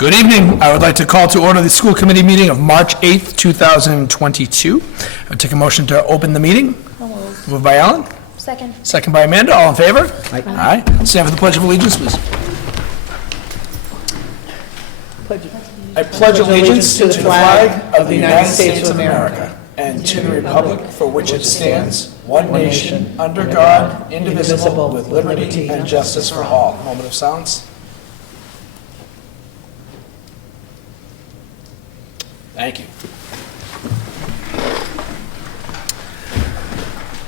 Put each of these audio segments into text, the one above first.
Good evening. I would like to call to order the school committee meeting of March 8th, 2022. I would take a motion to open the meeting. Moved by Ellen. Second. Second by Amanda. All in favor? Aye. Aye. Stand for the Pledge of Allegiance, please. I pledge allegiance to the flag of the United States of America and to the republic for which it stands, one nation, under God, indivisible, with liberty and justice for all. Moment of silence. Thank you.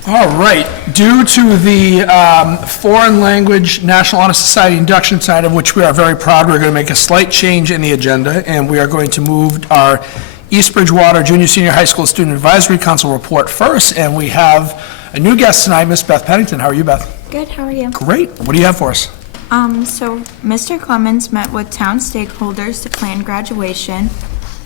All right. Due to the Foreign Language National Honor Society induction side, of which we are very proud, we're going to make a slight change in the agenda, and we are going to move our East Bridgewater Junior Senior High School Student Advisory Council report first, and we have a new guest tonight, Miss Beth Pennington. How are you, Beth? Good, how are you? Great. What do you have for us? So Mr. Clemens met with town stakeholders to plan graduation.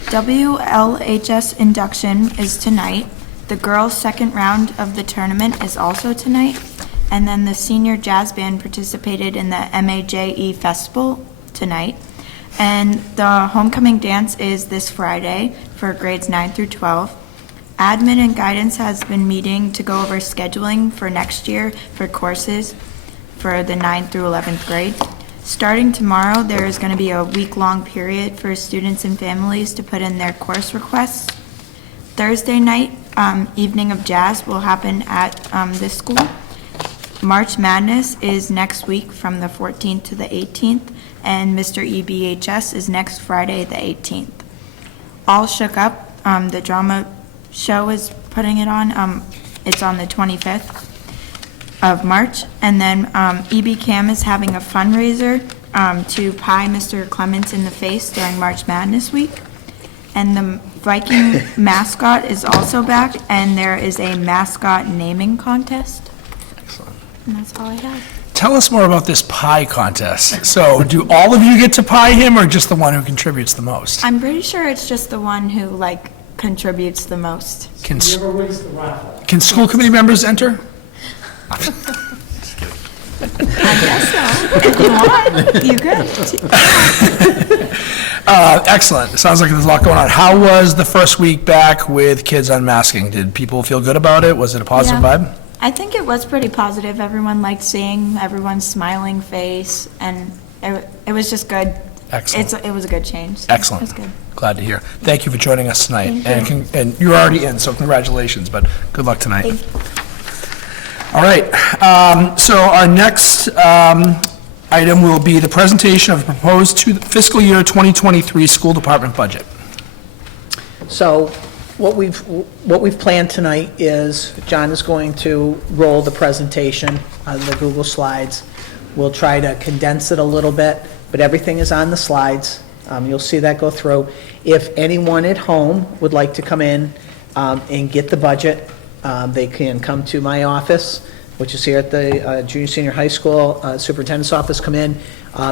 WLHS induction is tonight. The girls' second round of the tournament is also tonight. And then the senior jazz band participated in the MAJE festival tonight. And the homecoming dance is this Friday for grades 9 through 12. Admin and guidance has been meeting to go over scheduling for next year for courses for the 9th through 11th grade. Starting tomorrow, there is going to be a week-long period for students and families to put in their course requests. Thursday night, evening of jazz will happen at this school. March Madness is next week from the 14th to the 18th, and Mr. EBHS is next Friday, the 18th. All Shook Up, the drama show is putting it on. It's on the 25th of March, and then EBCAM is having a fundraiser to pie Mr. Clements in the face during March Madness week. And the Viking Mascot is also back, and there is a mascot naming contest. Excellent. And that's all I have. Tell us more about this pie contest. So do all of you get to pie him, or just the one who contributes the most? I'm pretty sure it's just the one who, contributes the most. Can school committee members enter? I guess so. If you want, you could. Excellent. Sounds like there's a lot going on. How was the first week back with kids unmasking? Did people feel good about it? Was it a positive vibe? I think it was pretty positive. Everyone liked seeing everyone's smiling face, and it was just good. Excellent. It was a good change. Excellent. It was good. Glad to hear. Thank you for joining us tonight. Thank you. And you're already in, so congratulations, but good luck tonight. Thank you. All right. So our next item will be the presentation of proposed fiscal year 2023 school department budget. So what we've planned tonight is John is going to roll the presentation on the Google Slides. We'll try to condense it a little bit, but everything is on the slides. You'll see that go through. If anyone at home would like to come in and get the budget, they can come to my office, which is here at the Junior Senior High School Superintendent's office. Come in.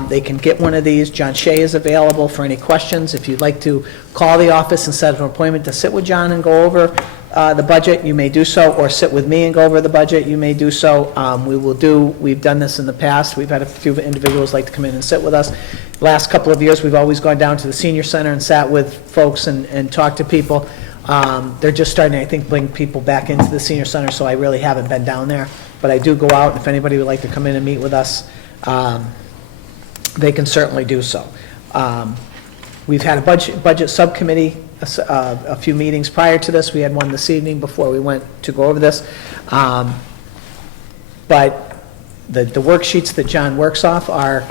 They can get one of these. John Shea is available for any questions. If you'd like to call the office and set up an appointment to sit with John and go over the budget, you may do so, or sit with me and go over the budget, you may do so. We've done this in the past. We've had a few individuals like to come in and sit with us. Last couple of years, we've always gone down to the senior center and sat with folks and talked to people. They're just starting, I think, bring people back into the senior center, so I really haven't been down there. But I do go out, and if anybody would like to come in and meet with us, they can certainly do so. We've had a budget subcommittee, a few meetings prior to this. We had one this evening before we went to go over this. But the worksheets that John works off are,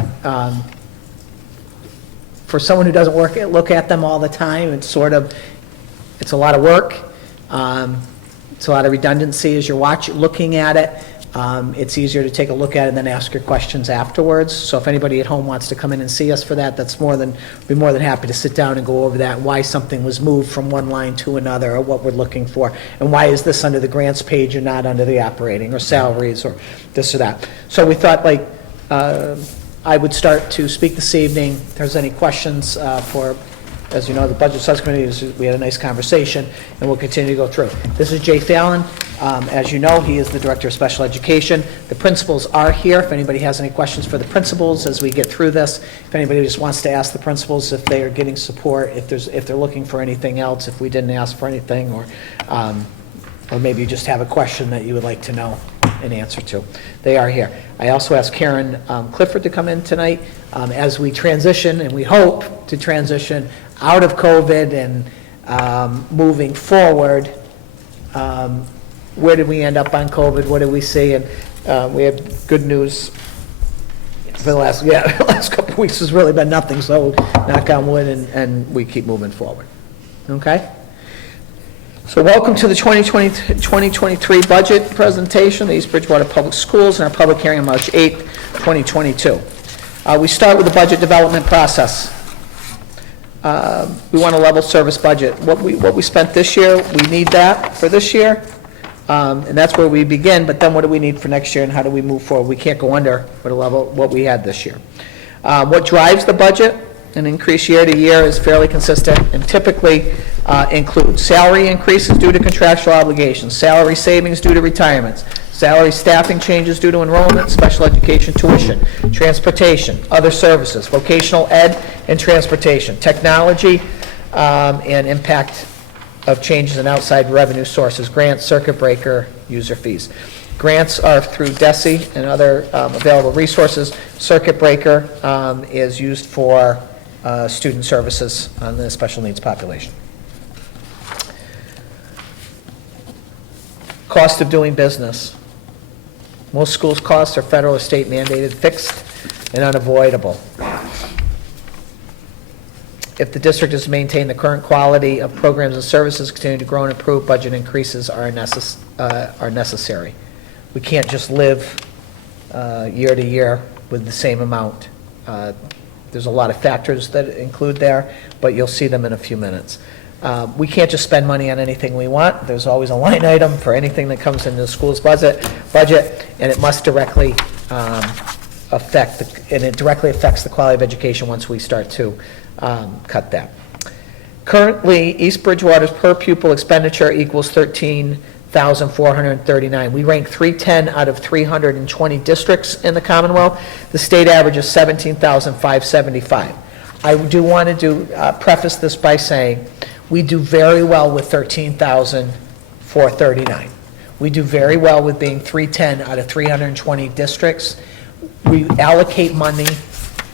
for someone who doesn't look at them all the time, it's a lot of work. It's a lot of redundancy as you're looking at it. It's easier to take a look at it and then ask your questions afterwards. So if anybody at home wants to come in and see us for that, be more than happy to sit down and go over that, why something was moved from one line to another, or what we're looking for, and why is this under the grants page and not under the operating, or salaries, or this or that. So we thought, I would start to speak this evening. If there's any questions for As you know, the Budget Subcommittee, we had a nice conversation, and we'll continue to go through. This is Jay Fallon. As you know, he is the Director of Special Education. The principals are here. If anybody has any questions for the principals as we get through this, if anybody just wants to ask the principals if they are getting support, if they're looking for anything else, if we didn't ask for anything, or maybe you just have a question that you would like to know an answer to. They are here. I also asked Karen Clifford to come in tonight as we transition, and we hope to transition out of COVID and moving forward. Where did we end up on COVID? What did we see? And we have good news for the last couple of weeks. Has really been nothing, so knock on wood, and we keep moving forward. Okay? So welcome to the 2023 budget presentation, the East Bridgewater Public Schools, and our public hearing on March 8th, 2022. We start with the budget development process. We want a level service budget. What we spent this year, we need that for this year, and that's where we begin, but then what do we need for next year, and how do we move forward? We can't go under what we had this year. What drives the budget? An increase year to year is fairly consistent and typically includes salary increases due to contractual obligations, salary savings due to retirements, salary staffing changes due to enrollment, special education tuition, transportation, other services, vocational ed and transportation, technology, and impact of changes in outside revenue sources, grants, circuit breaker, user fees. Grants are through DESE and other available resources. Circuit breaker is used for student services on the special needs population. Cost of doing business. Most schools' costs are federal or state mandated, fixed, and unavoidable. If the district is to maintain the current quality of programs and services, continue to grow and improve, budget increases are necessary. We can't just live year to year with the same amount. There's a lot of factors that include there, but you'll see them in a few minutes. We can't just spend money on anything we want. There's always a line item for anything that comes into the school's budget, and it must directly it directly affects the quality of education once we start to cut that. Currently, East Bridgewater's per pupil expenditure equals $13,439. We rank 310 out of 320 districts in the Commonwealth. The state average is $17,575. I do want to preface this by saying we do very well with $13,439. We do very well with being 310 out of 320 districts. We allocate money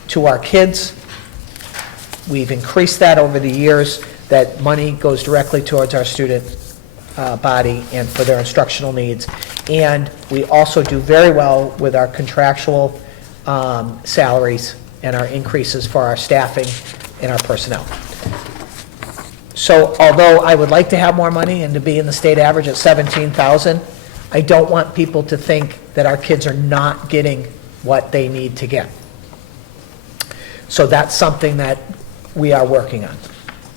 to our kids. We've increased that over the years. That money goes directly towards our student body and for their instructional needs. And we also do very well with our contractual salaries and our increases for our staffing and our personnel. So although I would like to have more money and to be in the state average at $17,000, I don't want people to think that our kids are not getting what they need to get. So that's something that we are working on.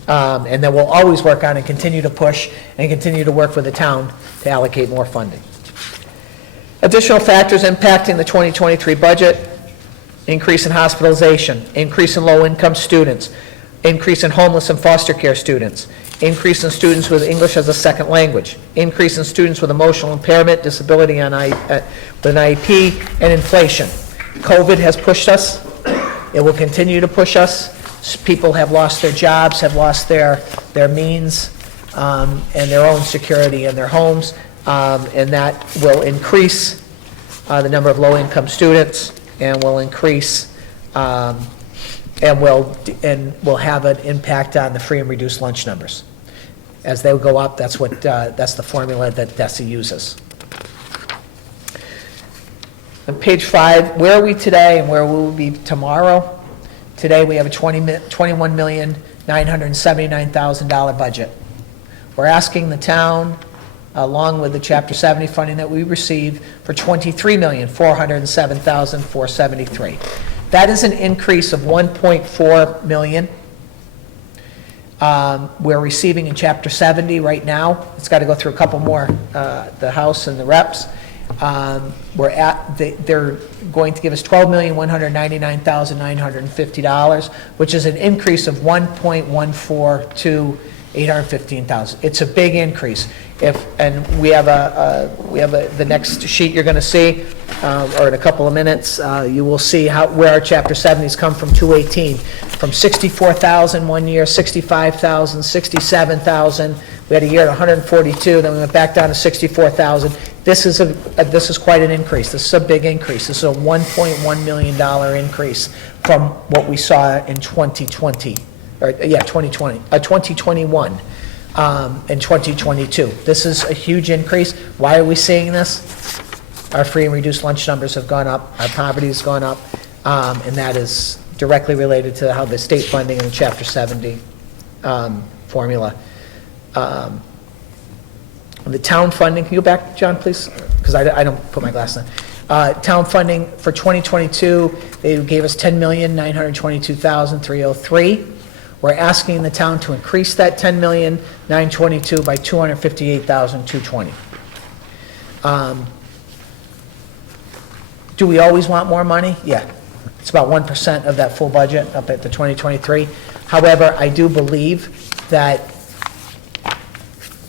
And that we'll always work on and continue to push and continue to work with the town to allocate more funding. Additional factors impacting the 2023 budget: increase in hospitalization, increase in low-income students, increase in homeless and foster care students, increase in students with English as a second language, increase in students with emotional impairment, disability with an IEP, and inflation. COVID has pushed us. It will continue to push us. People have lost their jobs, have lost their means, and their own security in their homes, and that will increase the number of low-income students, and will increase and will have an impact on the free and reduced lunch numbers. As they go up, that's the formula that DESE uses. On page 5, where are we today and where will we be tomorrow? Today we have a $21,979,000 budget. We're asking the town, along with the Chapter 70 funding that we received, for $23,407,473. That is an increase of $1.4 million. We're receiving in Chapter 70 right now. It's got to go through a couple more, the House and the Reps. They're going to give us $12,199,950, which is an increase of 1.14 to 815,000. It's a big increase. And we have the next sheet you're going to see, or in a couple of minutes, you will see where our Chapter 70s come from 218, from 64,000 one year, 65,000, 67,000. We had a year at 142, then we went back down to 64,000. This is quite an increase. This is a big increase. This is a $1.1 million increase from what we saw in 2020, 2021 and 2022. This is a huge increase. Why are we seeing this? Our free and reduced lunch numbers have gone up, our poverty has gone up, and that is directly related to how the state funding and the Chapter 70 formula. The town funding, can you go back, John, please? Because I don't put my glasses on. Town funding for 2022, they gave us $10,922,303. We're asking the town to increase that $10,922,000 by $258,220. Do we always want more money? Yeah. It's about 1% of that full budget up at the 2023. However, I do believe that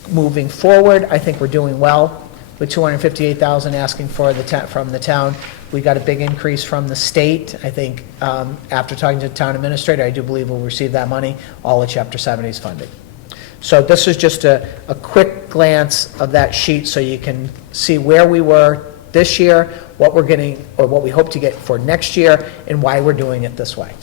moving forward, I think we're doing well with $258,000 asking for from the town. We got a big increase from the state. I think after talking to the town administrator, I do believe we'll receive that money, all of Chapter 70 is funded. So this is just a quick glance of that sheet so you can see where we were this year, what we're getting, or what we hope to get for next year, and why we're doing it this way.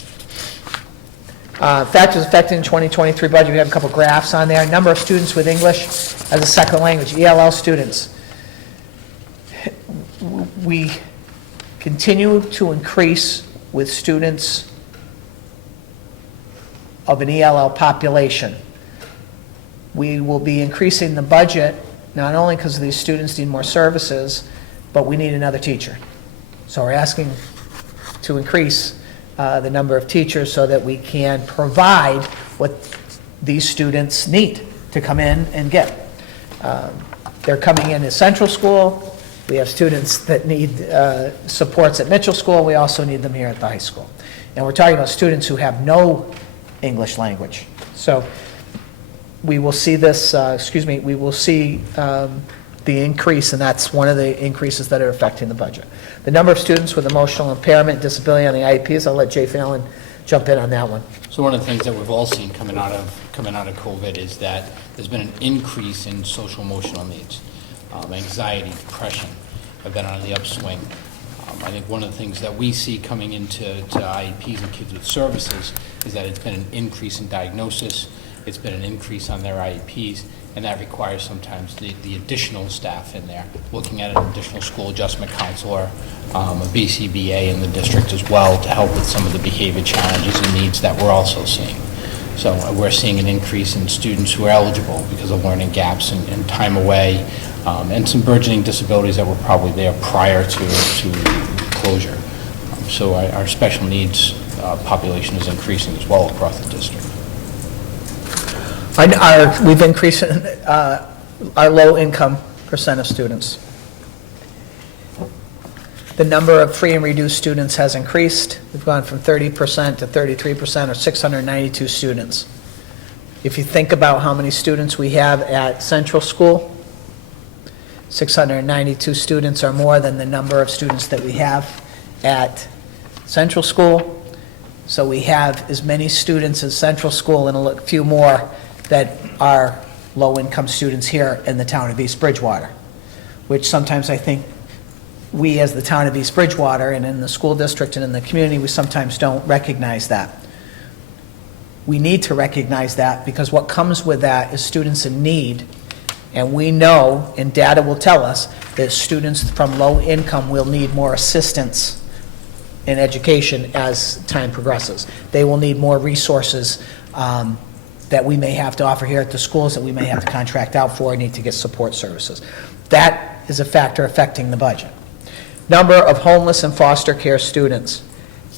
Factors affecting 2023 budget, we have a couple graphs on there. Number of students with English as a second language, ELL students. We continue to increase with students of an ELL population. We will be increasing the budget, not only because these students need more services, but we need another teacher. So we're asking to increase the number of teachers so that we can provide what these students need to come in and get. They're coming in as Central School. We have students that need supports at Mitchell School. We also need them here at the high school. And we're talking about students who have no English language. So we will see this, we will see the increase, and that's one of the increases that are affecting the budget. The number of students with emotional impairment, disability on the IEPs, I'll let Jay Fallon jump in on that one. So one of the things that we've all seen coming out of COVID is that there's been an increase in social emotional needs. Anxiety, depression have been on the upswing. I think one of the things that we see coming into IEPs and kids with services is that it's been an increase in diagnosis, it's been an increase on their IEPs, and that requires sometimes the additional staff in there, looking at an additional school adjustment counselor, a BCBA in the district as well to help with some of the behavior challenges and needs that we're also seeing. So we're seeing an increase in students who are eligible because of learning gaps and time away, and some burgeoning disabilities that were probably there prior to closure. So our special needs population is increasing as well across the district. We've increased our low-income percent of students. The number of free and reduced students has increased. We've gone from 30% to 33%, or 692 students. If you think about how many students we have at Central School, 692 students are more than the number of students that we have at Central School. So we have as many students at Central School and a few more that are low-income students here in the town of East Bridgewater, which sometimes I think we as the town of East Bridgewater and in the school district and in the community, we sometimes don't recognize that. We need to recognize that because what comes with that is students in need, and we know, and data will tell us, that students from low income will need more assistance in education as time progresses. They will need more resources that we may have to offer here at the schools, that we may have to contract out for, need to get support services. That is a factor affecting the budget. Number of homeless and foster care students.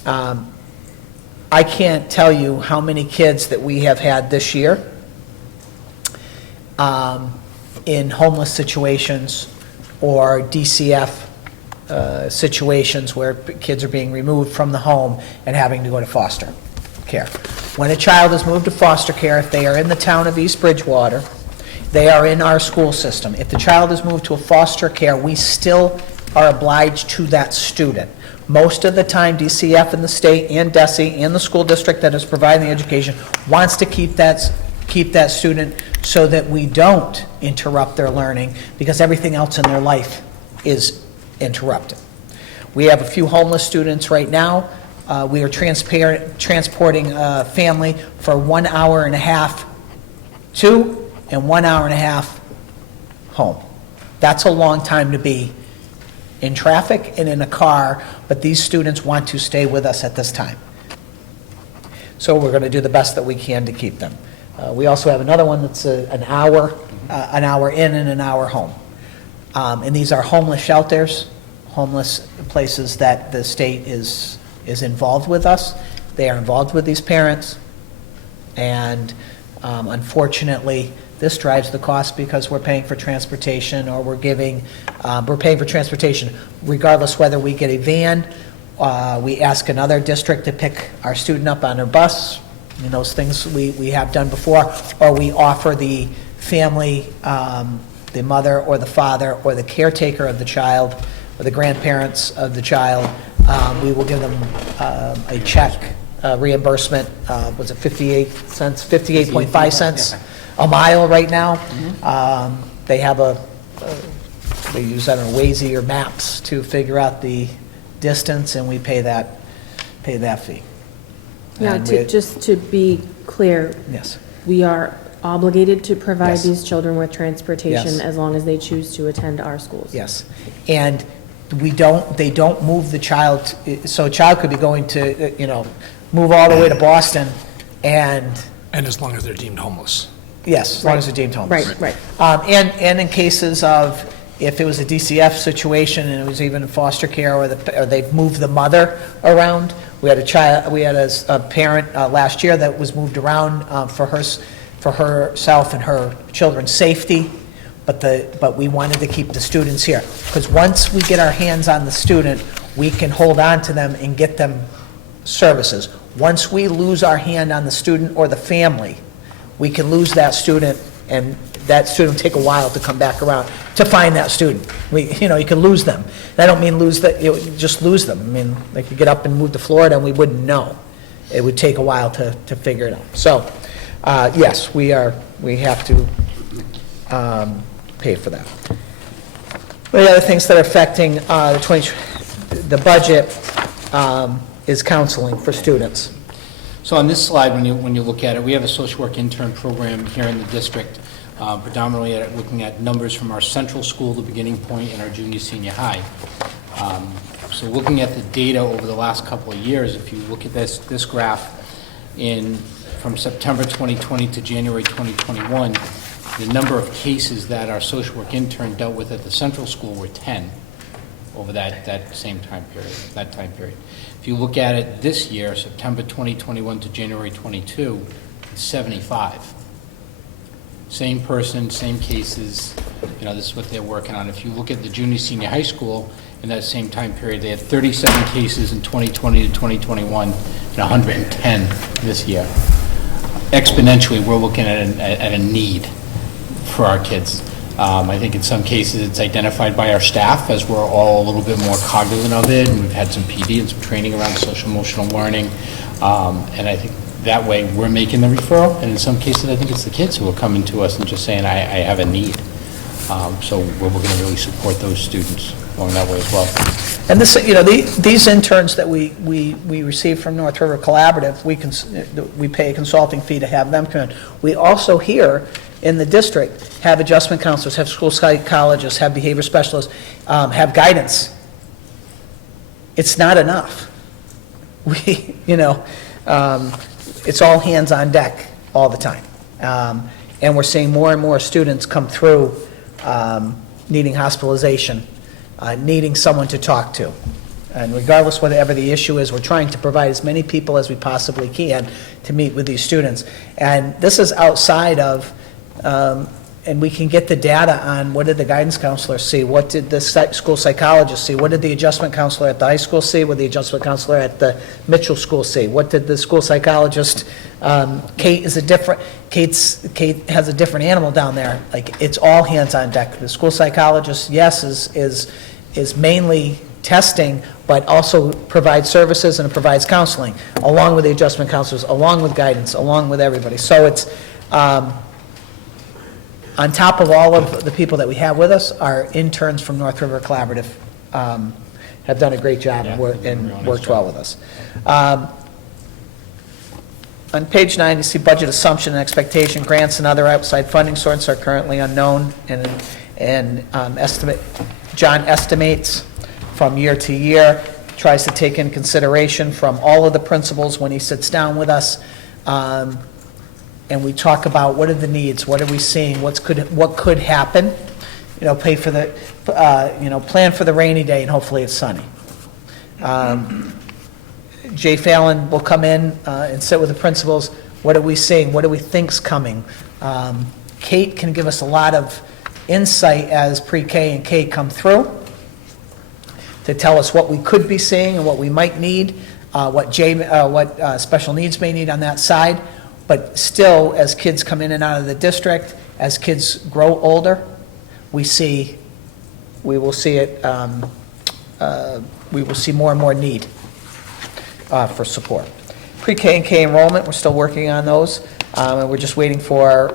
I can't tell you how many kids that we have had this year in homeless situations or DCF situations where kids are being removed from the home and having to go to foster care. When a child is moved to foster care, if they are in the town of East Bridgewater, they are in our school system. If the child is moved to a foster care, we still are obliged to that student. Most of the time, DCF and the state and DESE and the school district that is providing the education wants to keep that student so that we don't interrupt their learning, because everything else in their life is interrupted. We have a few homeless students right now. We are transporting a family for 1 hour and a half to and 1 hour and a half home. That's a long time to be in traffic and in a car, but these students want to stay with us at this time. So we're going to do the best that we can to keep them. We also have another one that's an hour in and an hour home. And these are homeless shelters, homeless places that the state is involved with us. They are involved with these parents. And unfortunately, this drives the cost because we're paying for transportation, or we're paying for transportation regardless whether we get a van, we ask another district to pick our student up on their bus, and those things we have done before, or we offer the family, the mother or the father or the caretaker of the child or the grandparents of the child, we will give them a check reimbursement, was it 58 cents, 58.5 cents a mile right now. They have they use, I don't know, Waze or Maps to figure out the distance, and we pay that fee. Now, And just to be clear, yes, we are obligated to provide Yes. these children with transportation Yes. as long as they choose to attend our schools. yes. And they don't move the child, so a child could be going to, move all the way to Boston, and, And as long as they're deemed homeless. yes, as long as they're deemed homeless. Right. And in cases of, if it was a DCF situation and it was even in foster care, or they've moved the mother around. We had a parent last year that was moved around for herself and her children's safety, but we wanted to keep the students here. Because once we get our hands on the student, we can hold on to them and get them services. Once we lose our hand on the student or the family, we can lose that student, and that student will take a while to come back around to find that student. You can lose them. I don't mean just lose them. I mean, they could get up and move to Florida and we wouldn't know. It would take a while to figure it out. So, yes, we have to pay for that. The other things that are affecting the budget is counseling for students. So on this slide, when you look at it, we have a social work intern program here in the district, predominantly looking at numbers from our central school, the beginning point, and our junior senior high. So looking at the data over the last couple of years, if you look at this graph from September 2020 to January 2021, the number of cases that our social work intern dealt with at the central school were 10 over that time period. If you look at it this year, September 2021 to January 22, it's 75. Same person, same cases, this is what they're working on. If you look at the junior, senior high school, in that same time period, they had 37 cases in 2020 to 2021 and 110 this year. Exponentially, we're looking at a need for our kids. I think in some cases it's identified by our staff, as we're all a little bit more cognizant of it, and we've had some PD and some training around social emotional learning, and I think that way we're making the referral, and in some cases I think it's the kids who are coming to us and just saying, I have a need. So we're going to really support those students going that way as well. And this, these interns that we receive from North River Collaborative, we pay a consulting fee to have them come in. We also here in the district have adjustment counselors, have school psychologists, have behavior specialists, have guidance. It's not enough. It's all hands on deck all the time. And we're seeing more and more students come through needing hospitalization, needing someone to talk to. And regardless whatever the issue is, we're trying to provide as many people as we possibly can to meet with these students. And this is outside of and we can get the data on what did the guidance counselors see, what did the school psychologist see, what did the adjustment counselor at the high school see, what did the adjustment counselor at the Mitchell school see, what did the school psychologist, Kate has a different animal down there, like, it's all hands on deck. The school psychologist, yes, is mainly testing, but also provides services and provides counseling, along with the adjustment counselors, along with guidance, along with everybody. So it's, on top of all of the people that we have with us, our interns from North River Collaborative have done a great job and worked well with us. On page 9, you see budget assumption and expectation. Grants and other outside funding sources are currently unknown, and John estimates from year to year, tries to take in consideration from all of the principals when he sits down with us. And we talk about what are the needs, what are we seeing, what could happen, pay for the, plan for the rainy day and hopefully it's sunny. Jay Fallon will come in and sit with the principals. What are we seeing? What do we think's coming? Kate can give us a lot of insight as pre-K and K come through to tell us what we could be seeing and what we might need, what special needs may need on that side. But still, as kids come in and out of the district, as kids grow older, we will see more and more need for support. Pre-K and K enrollment, we're still working on those, and we're just waiting for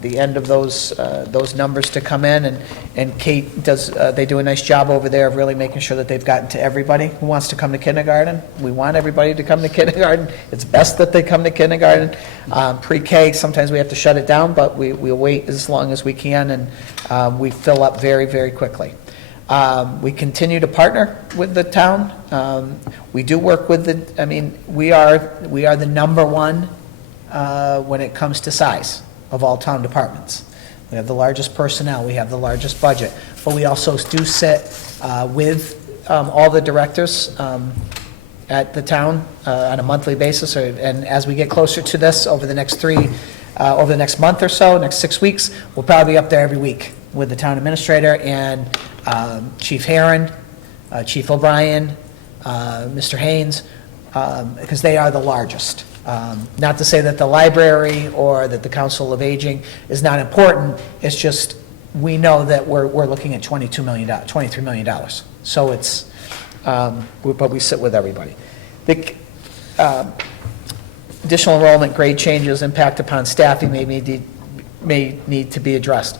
the end of those numbers to come in. And Kate they do a nice job over there of really making sure that they've gotten to everybody who wants to come to kindergarten. We want everybody to come to kindergarten. It's best that they come to kindergarten. Pre-K, sometimes we have to shut it down, but we'll wait as long as we can, and we fill up very, very quickly. We continue to partner with the town. We do work with we are the number one when it comes to size of all town departments. We have the largest personnel, we have the largest budget, but we also do sit with all the directors at the town on a monthly basis, and as we get closer to this over the next month or so, next 6 weeks, we'll probably be up there every week with the town administrator and Chief Herron, Chief O'Brien, Mr. Haynes, because they are the largest. Not to say that the library or that the Council of Aging is not important, it's just we know that we're looking at $23 million. So it's, but we sit with everybody. The additional enrollment grade changes impact upon staffing may need to be addressed.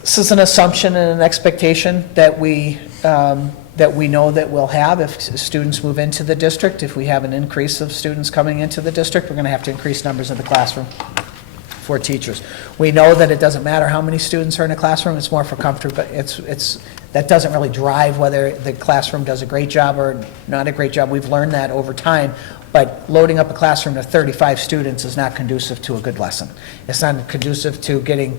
This is an assumption and an expectation that we know that we'll have if students move into the district. If we have an increase of students coming into the district, we're going to have to increase numbers in the classroom for teachers. We know that it doesn't matter how many students are in a classroom, it's more for comfort, but that doesn't really drive whether the classroom does a great job or not a great job. We've learned that over time, but loading up a classroom to 35 students is not conducive to a good lesson. It's not conducive to getting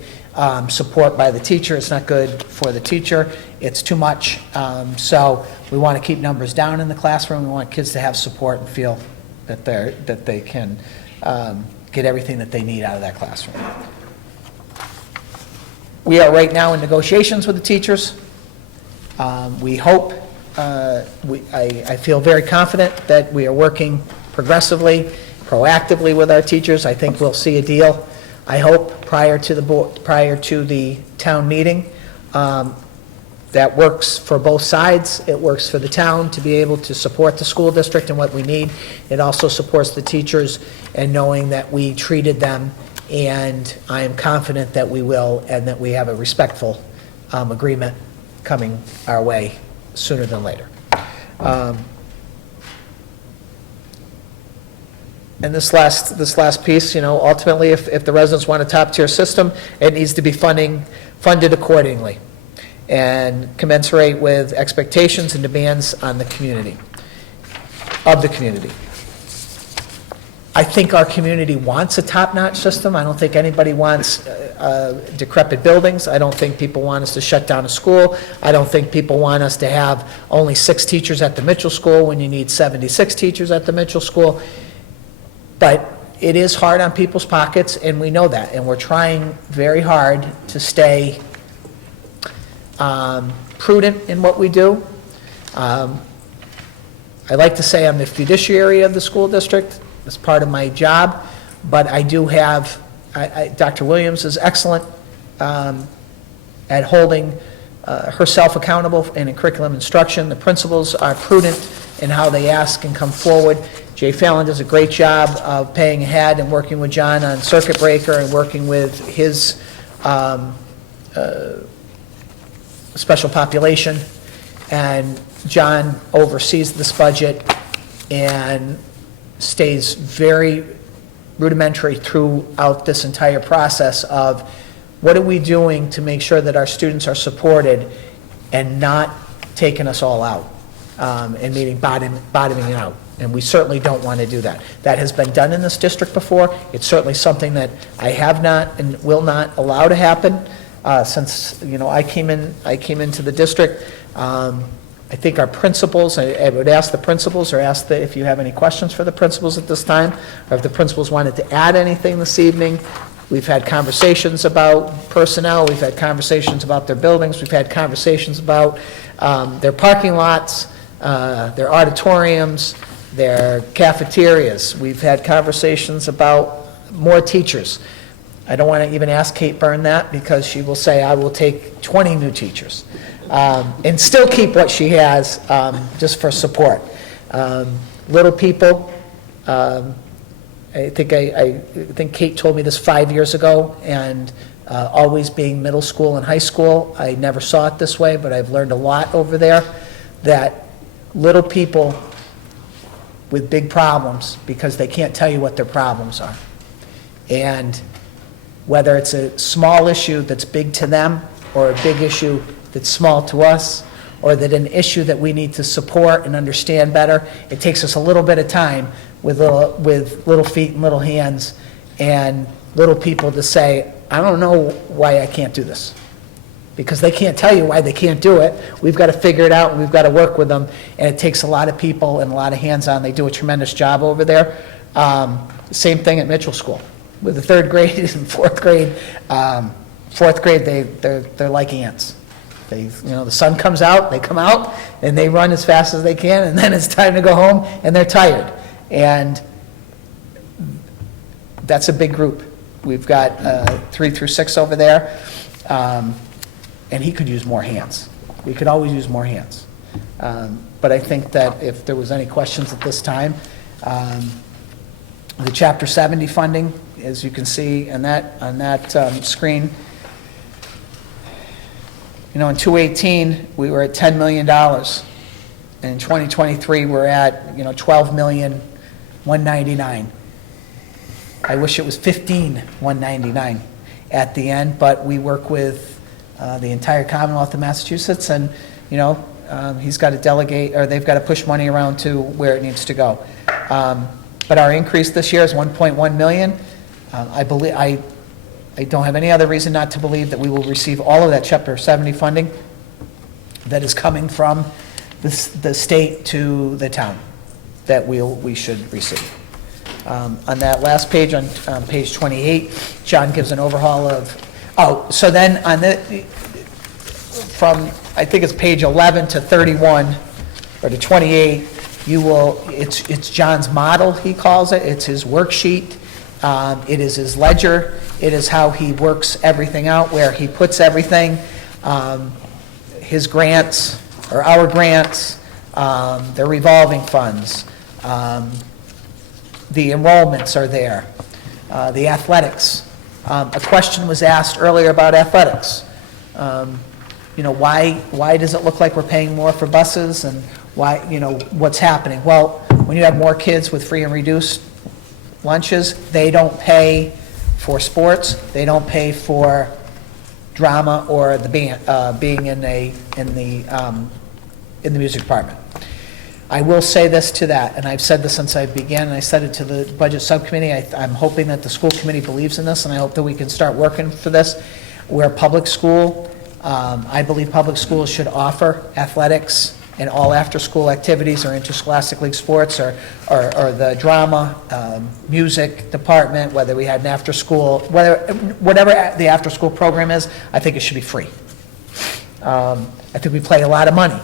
support by the teacher. It's not good for the teacher. It's too much. So we want to keep numbers down in the classroom. We want kids to have support and feel that they can get everything that they need out of that classroom. We are right now in negotiations with the teachers. We hope, I feel very confident that we are working progressively, proactively with our teachers. I think we'll see a deal, I hope, prior to the town meeting. That works for both sides. It works for the town to be able to support the school district and what we need. It also supports the teachers and knowing that we treated them, and I am confident that we will, and that we have a respectful agreement coming our way sooner than later. And this last piece, ultimately, if the residents want a top-tier system, it needs to be funded accordingly and commensurate with expectations and demands on the community, of the community. I think our community wants a top-notch system. I don't think anybody wants decrepit buildings. I don't think people want us to shut down a school. I don't think people want us to have only 6 teachers at the Mitchell School when you need 76 teachers at the Mitchell School. But it is hard on people's pockets, and we know that, and we're trying very hard to stay prudent in what we do. I like to say I'm the fiduciary of the school district as part of my job, but I do have, Dr. Williams is excellent at holding herself accountable in curriculum instruction. The principals are prudent in how they ask and come forward. Jay Fallon does a great job of paying ahead and working with John on circuit breaker and working with his special population. And John oversees this budget and stays very rudimentary throughout this entire process of what are we doing to make sure that our students are supported and not taking us all out and meaning bottoming out. And we certainly don't want to do that. That has been done in this district before. It's certainly something that I have not and will not allow to happen since, I came into the district. I think our principals, I would ask the principals or ask if you have any questions for the principals at this time, or if the principals wanted to add anything this evening. We've had conversations about personnel, we've had conversations about their buildings, we've had conversations about their parking lots, their auditoriums, their cafeterias. We've had conversations about more teachers. I don't want to even ask Kate Byrne that because she will say, I will take 20 new teachers and still keep what she has just for support. Little people, I think Kate told me this 5 years ago, and always being middle school and high school, I never saw it this way, but I've learned a lot over there, that little people with big problems because they can't tell you what their problems are. And whether it's a small issue that's big to them or a big issue that's small to us, or that an issue that we need to support and understand better, it takes us a little bit of time with little feet and little hands and little people to say, I don't know why I can't do this. Because they can't tell you why they can't do it. We've got to figure it out, and we've got to work with them, and it takes a lot of people and a lot of hands-on. They do a tremendous job over there. Same thing at Mitchell School. With the third grade and fourth grade, they're like ants. The sun comes out, they come out, and they run as fast as they can, and then it's time to go home, and they're tired. And that's a big group. We've got 3 through 6 over there, and he could use more hands. We could always use more hands. But I think that if there was any questions at this time, the Chapter 70 funding, as you can see on that screen, in 2018, we were at $10 million. In 2023, we're at, $12,199,000. I wish it was $15,199,000 at the end, but we work with the entire Commonwealth of Massachusetts, and, he's got to delegate, or they've got to push money around to where it needs to go. But our increase this year is $1.1 million. I don't have any other reason not to believe that we will receive all of that Chapter 70 funding that is coming from the state to the town that we should receive. On that last page, on page 28, John gives an overhaul of, so then on from, I think it's page 11 to 31, or to 28, it's John's model, he calls it. It's his worksheet. It is his ledger. It is how he works everything out, where he puts everything, his grants, or our grants, the revolving funds, the enrollments are there, the athletics. A question was asked earlier about athletics. Why does it look like we're paying more for buses, and why, what's happening? Well, when you have more kids with free and reduced lunches, they don't pay for sports, they don't pay for drama or the band, being in the music department. I will say this to that, and I've said this since I began, and I said it to the budget subcommittee. I'm hoping that the school committee believes in this, and I hope that we can start working for this. We're a public school. I believe public schools should offer athletics and all after-school activities or interscholastic league sports or the drama, music department, whether we had an after-school, whatever the after-school program is, I think it should be free. I think we pay a lot of money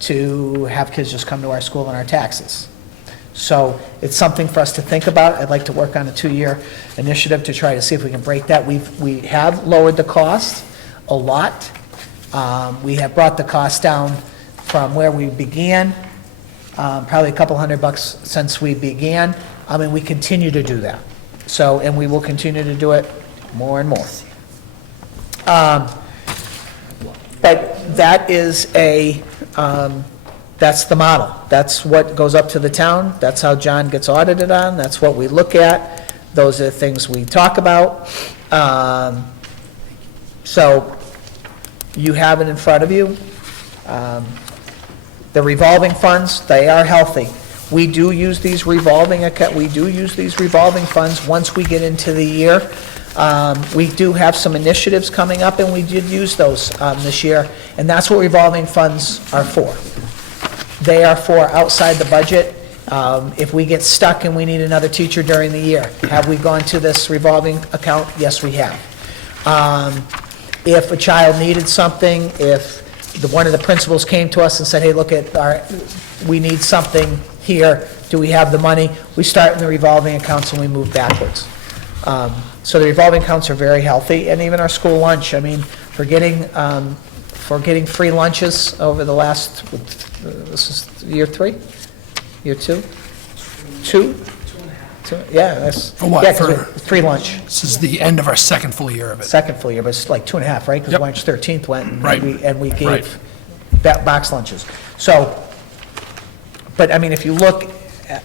to have kids just come to our school and our taxes. So it's something for us to think about. I'd like to work on a 2-year initiative to try to see if we can break that. We have lowered the cost a lot. We have brought the cost down from where we began, probably a couple $100 since we began. I mean, we continue to do that. So, and we will continue to do it more and more. But that is that's the model. That's what goes up to the town. That's how John gets audited on. That's what we look at. Those are the things we talk about. So you have it in front of you. The revolving funds, they are healthy. We do use these revolving funds once we get into the year. We do have some initiatives coming up, and we did use those this year, and that's what revolving funds are for. They are for outside the budget. If we get stuck and we need another teacher during the year, have we gone to this revolving account? Yes, we have. If a child needed something, if one of the principals came to us and said, hey, look we need something here, do we have the money? We start in the revolving accounts and we move backwards. So the revolving accounts are very healthy, and even our school lunch, I mean, for getting free lunches over the last, this is year 3? Year 2? 2? 2.5. Yeah, that's. For what? Yeah, 'cause free lunch. This is the end of our second full year of it. Second full year, but it's like 2.5, right? Because Yep. March 13th went, and Right. we Right. gave box lunches. So, but I mean, if you look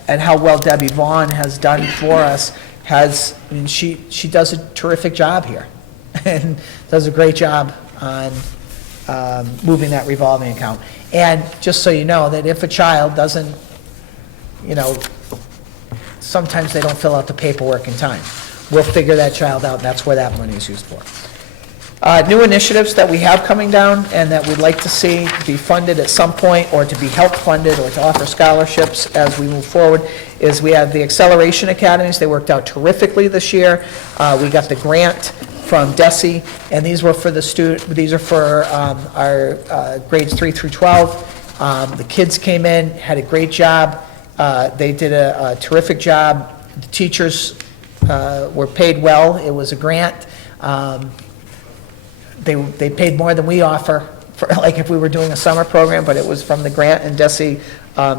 at how well Debbie Vaughn has done for us, she does a terrific job here, and does a great job on moving that revolving account. And just so you know, that if a child doesn't, sometimes they don't fill out the paperwork in time. We'll figure that child out, and that's where that money is used for. New initiatives that we have coming down and that we'd like to see be funded at some point, or to be help funded, or to offer scholarships as we move forward, is we have the Acceleration Academies. They worked out terrifically this year. We got the grant from DESE, and these are for our grades 3 through 12. The kids came in, had a great job. They did a terrific job. The teachers were paid well. It was a grant. They paid more than we offer, for, like if we were doing a summer program, but it was from the grant, and DESE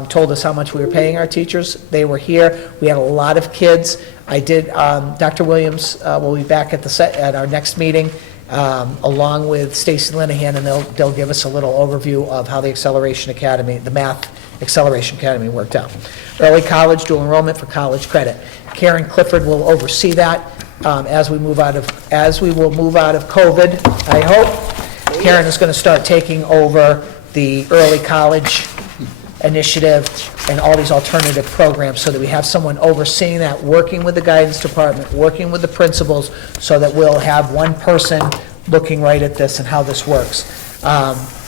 told us how much we were paying our teachers. They were here. We had a lot of kids. Dr. Williams will be back at our next meeting, along with Stacy Linehan, and they'll give us a little overview of how the Acceleration Academy, the Math Acceleration Academy worked out. Early college, dual enrollment for college credit. Karen Clifford will oversee that as we will move out of COVID, I hope. Karen is going to start taking over the early college initiative and all these alternative programs, so that we have someone overseeing that, working with the guidance department, working with the principals, so that we'll have one person looking right at this and how this works.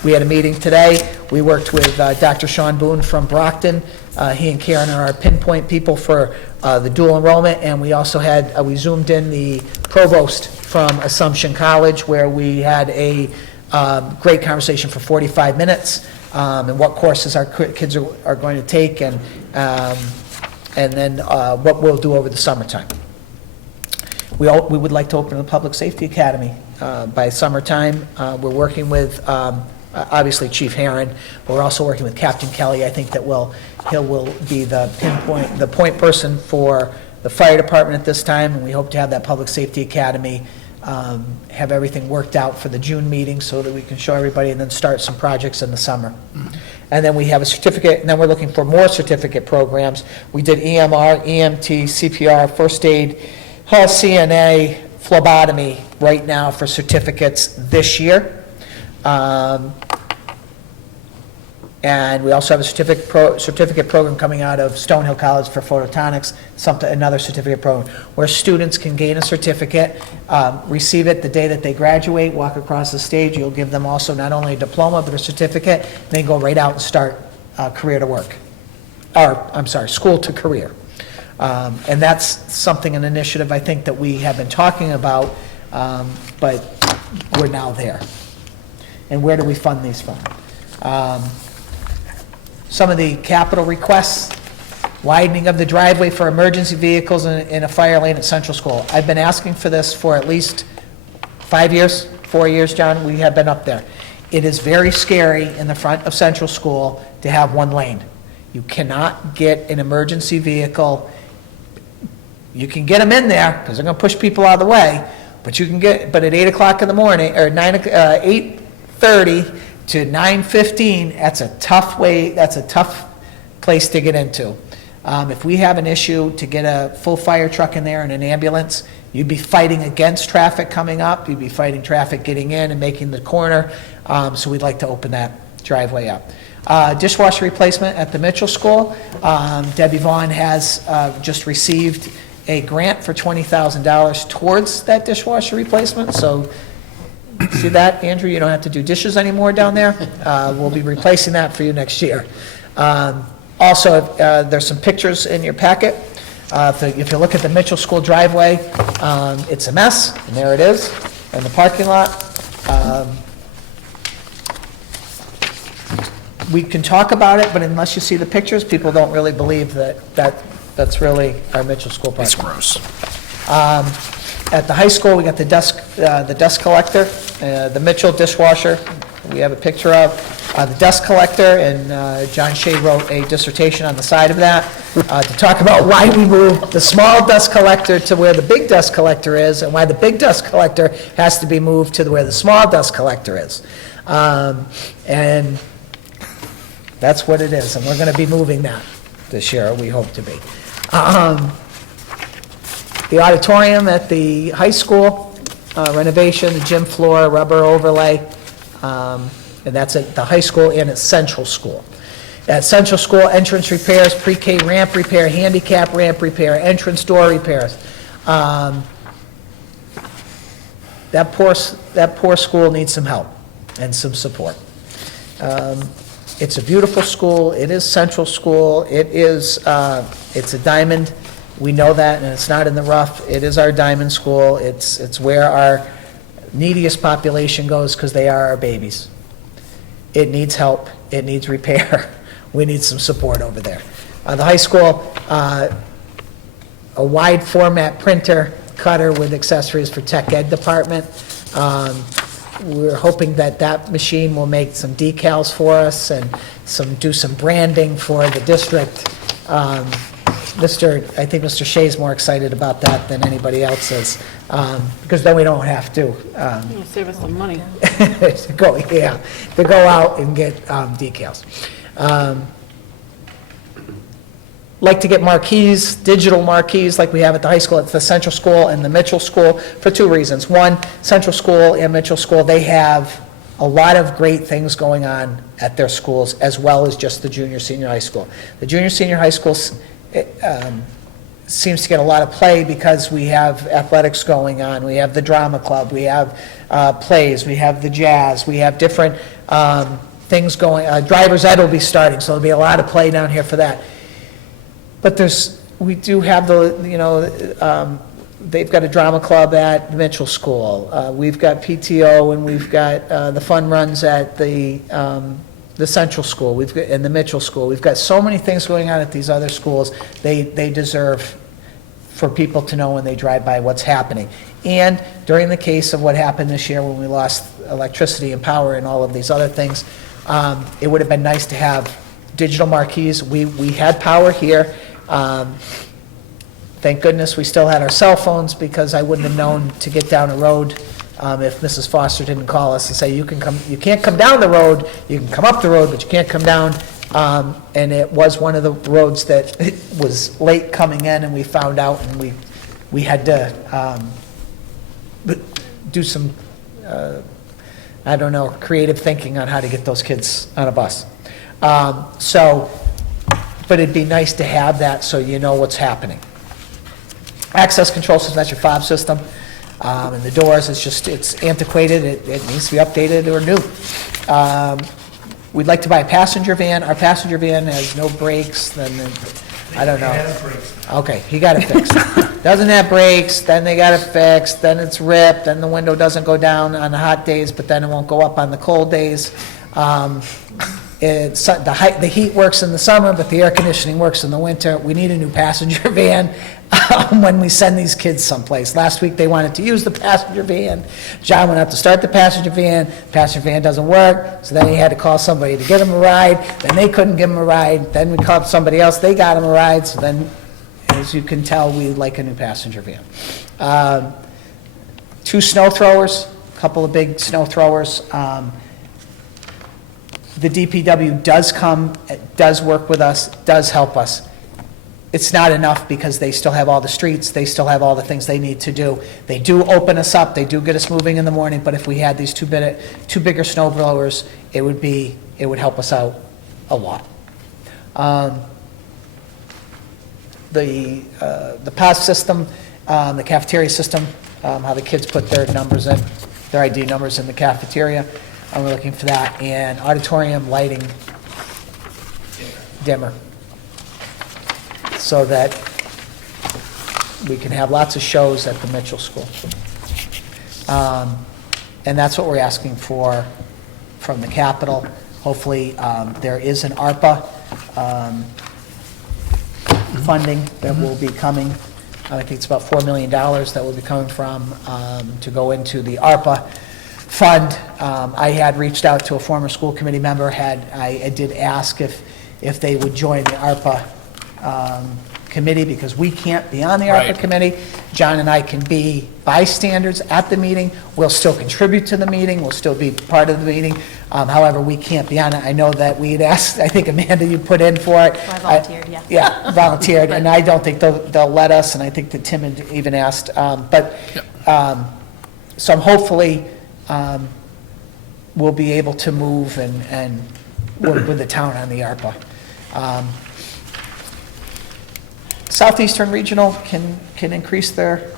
We had a meeting today. We worked with Dr. Sean Boone from Brockton. He and Karen are our pinpoint people for the dual enrollment, and we also had, we zoomed in the provost from Assumption College, where we had a great conversation for 45 minutes, and what courses our kids are going to take, and then what we'll do over the summertime. We would like to open the Public Safety Academy by summertime. We're working with, obviously, Chief Herron, but we're also working with Captain Kelly. I think that he will be the point person for the fire department at this time, and we hope to have that Public Safety Academy, have everything worked out for the June meeting, so that we can show everybody, and then start some projects in the summer. And then we have a certificate, and then we're looking for more certificate programs. We did EMR, EMT, CPR, first aid, Hall CNA, phlebotomy right now for certificates this year. And we also have a certificate program coming out of Stonehill College for photonics, another certificate program, where students can gain a certificate, receive it the day that they graduate, walk across the stage. You'll give them also not only a diploma, but a certificate, and they go right out and start career to work. School to career. And that's something, an initiative I think that we have been talking about, but we're now there. And where do we fund these from? Some of the capital requests, widening of the driveway for emergency vehicles in a fire lane at Central School. I've been asking for this for at least 4 years, John, we have been up there. It is very scary in the front of Central School to have one lane. You cannot get an emergency vehicle. You can get them in there, because they're going to push people out of the way, but at 8 o'clock in the morning, or 8:30 to 9:15, that's a tough place to get into. If we have an issue to get a full fire truck in there and an ambulance, you'd be fighting against traffic coming up, you'd be fighting traffic getting in and making the corner, so we'd like to open that driveway up. Dishwasher replacement at the Mitchell School. Debbie Vaughn has just received a grant for $20,000 towards that dishwasher replacement, so see that, Andrew? You don't have to do dishes anymore down there. We'll be replacing that for you next year. Also, there's some pictures in your packet. If you look at the Mitchell School driveway, it's a mess, and there it is in the parking lot. We can talk about it, but unless you see the pictures, people don't really believe that's really our Mitchell School parking lot. It's gross. At the high school, we got the dust collector, the Mitchell dishwasher, we have a picture of, the dust collector, and John Shea wrote a dissertation on the side of that to talk about why we moved the small dust collector to where the big dust collector is, and why the big dust collector has to be moved to where the small dust collector is. And that's what it is, and we're going to be moving that this year, we hope to be. The auditorium at the high school, renovation, the gym floor, rubber overlay, and that's at the high school and at Central School. At Central School, entrance repairs, pre-K ramp repair, handicap ramp repair, entrance door repairs. That poor school needs some help and some support. It's a beautiful school. It is Central School. It's a diamond. We know that, and it's not in the rough. It is our diamond school. It's where our neediest population goes, because they are our babies. It needs help. It needs repair. We need some support over there. The high school, a wide format printer, cutter with accessories for tech ed department. We're hoping that machine will make some decals for us and do some branding for the district. I think Mr. Shea's more excited about that than anybody else is, because then we don't have to. It'll save us some money. to go out and get decals. Like to get marquees, digital marquees like we have at the high school, at the Central School and the Mitchell School, for two reasons. One, Central School and Mitchell School, they have a lot of great things going on at their schools, as well as just the junior, senior high school. The junior, senior high school seems to get a lot of play because we have athletics going on, we have the drama club, we have plays, we have the jazz, we have different things going, driver's ed will be starting, so there'll be a lot of play down here for that. But we do have they've got a drama club at Mitchell School. We've got PTO, and we've got the fun runs at the Central School, and the Mitchell School. We've got so many things going on at these other schools. They deserve for people to know when they drive by what's happening. And during the case of what happened this year when we lost electricity and power and all of these other things, it would have been nice to have digital marquees. We had power here. Thank goodness we still had our cell phones, because I wouldn't have known to get down a road if Mrs. Foster didn't call us and say, you can't come down the road, you can come up the road, but you can't come down. And it was one of the roads that was late coming in, and we found out, and we had to do some, creative thinking on how to get those kids on a bus. But it'd be nice to have that so you know what's happening. Access control system, that's your fob system. And the doors, it's antiquated, it needs to be updated or new. We'd like to buy a passenger van. Our passenger van has no brakes, I don't know. Okay, he got it fixed. Doesn't have brakes, then they got it fixed, then it's ripped, then the window doesn't go down on the hot days, but then it won't go up on the cold days. The heat works in the summer, but the air conditioning works in the winter. We need a new passenger van when we send these kids someplace. Last week, they wanted to use the passenger van. John went out to start the passenger van doesn't work, so then he had to call somebody to get him a ride, then they couldn't give him a ride, then we called somebody else, they got him a ride, so then, as you can tell, we like a new passenger van. 2 snow throwers, a couple of big snow throwers. The DPW does come, does work with us, does help us. It's not enough because they still have all the streets, they still have all the things they need to do. They do open us up, they do get us moving in the morning, but if we had these two bigger snow blowers, it would help us out a lot. The POS system, the cafeteria system, how the kids put their numbers in, their ID numbers in the cafeteria. We're looking for that, and auditorium lighting dimmer, so that we can have lots of shows at the Mitchell School. And that's what we're asking for from the capital. Hopefully, there is an ARPA funding that will be coming. I think it's about $4 million that will be coming from, to go into the ARPA fund. I had reached out to a former school committee member, I did ask if they would join the ARPA committee, because we can't be on the ARPA Right. committee. John and I can be bystanders at the meeting, we'll still contribute to the meeting, we'll still be part of the meeting, however, we can't be on it. I know that we had asked, I think Amanda, you put in for it. I volunteered, yeah. Yeah, volunteered, and I don't think they'll let us, and I think that Tim had even asked, so hopefully, we'll be able to move and work with the town on the ARPA. Southeastern Regional can increase their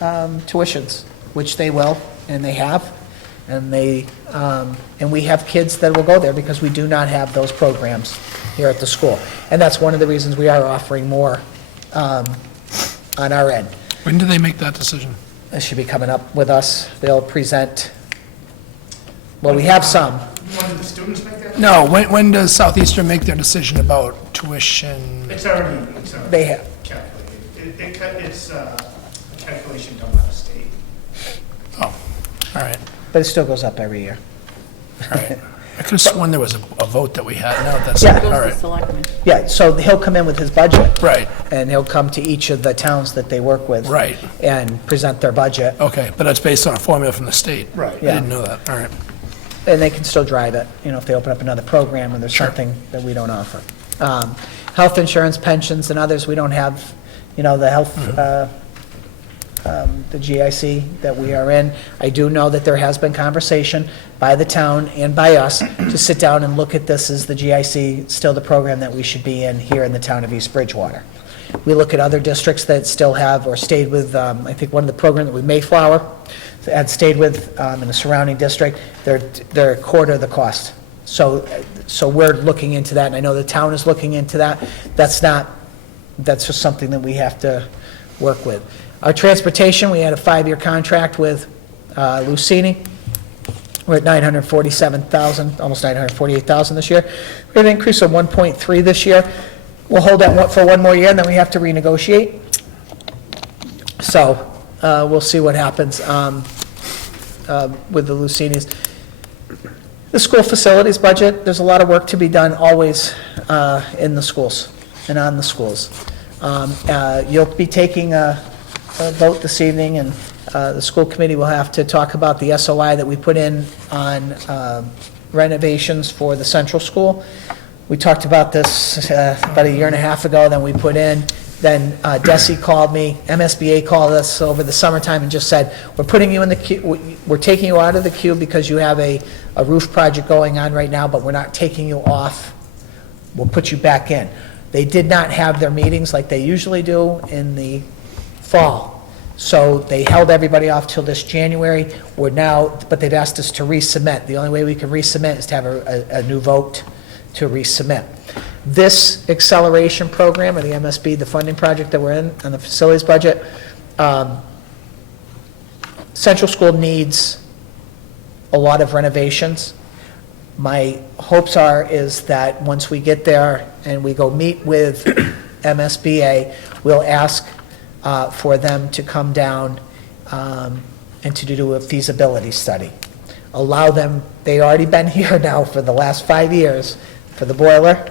tuitions, which they will, and they have, and we have kids that will go there because we do not have those programs here at the school. And that's one of the reasons we are offering more on our end. When do they make that decision? This should be coming up with us. They'll present, well, we have some. When do the students make that? No, when does Southeastern make their decision about tuition? It's already They have. calculated. It's a calculation done by the state. Oh, all right, But it still goes up every year. all right. I could have sworn there was a vote that we had. No, that's, Yeah. all Goes to right, selectmen. Yeah, so he'll come in with his budget, right, and he'll come to each of the towns that they work with. Right. And present their budget, okay, but that's based on a formula from the state. Right. I didn't know that, all right. and they can still drive it, if they open up another program and there's Sure. something that we don't offer. Health insurance, pensions, and others, we don't have, the health, the GIC that we are in. I do know that there has been conversation by the town and by us to sit down and look at this as the GIC, still the program that we should be in here in the town of East Bridgewater. We look at other districts that still have or stayed with, I think one of the programs that we Mayflower had stayed with in the surrounding district, they're a quarter of the cost. So we're looking into that, and I know the town is looking into that. That's just something that we have to work with. Our transportation, we had a 5-year contract with Lucini. We're at $947,000, almost $948,000 this year. We had an increase of 1.3 this year. We'll hold that for one more year, and then we have to renegotiate. So we'll see what happens with the Lucinis. The school facilities budget, there's a lot of work to be done always in the schools and on the schools. You'll be taking a vote this evening, and the school committee will have to talk about the SOI that we put in on renovations for the central school. We talked about this about a year and a half ago, then we put in, then DESI called me, MSBA called us over the summertime and just said, we're putting you in the queue, we're taking you out of the queue because you have a roof project going on right now, but we're not taking you off we'll put you back in. They did not have their meetings like they usually do in the fall. So they held everybody off till this January. We're now, but they've asked us to resubmit. The only way we can resubmit is to have a new vote to resubmit. This acceleration program, or the MSB, the funding project that we're in, on the facilities budget, Central School needs a lot of renovations. My hopes is that once we get there and we go meet with MSBA, we'll ask for them to come down and to do a feasibility study. Allow them, they've already been here now for the last 5 years for the boiler.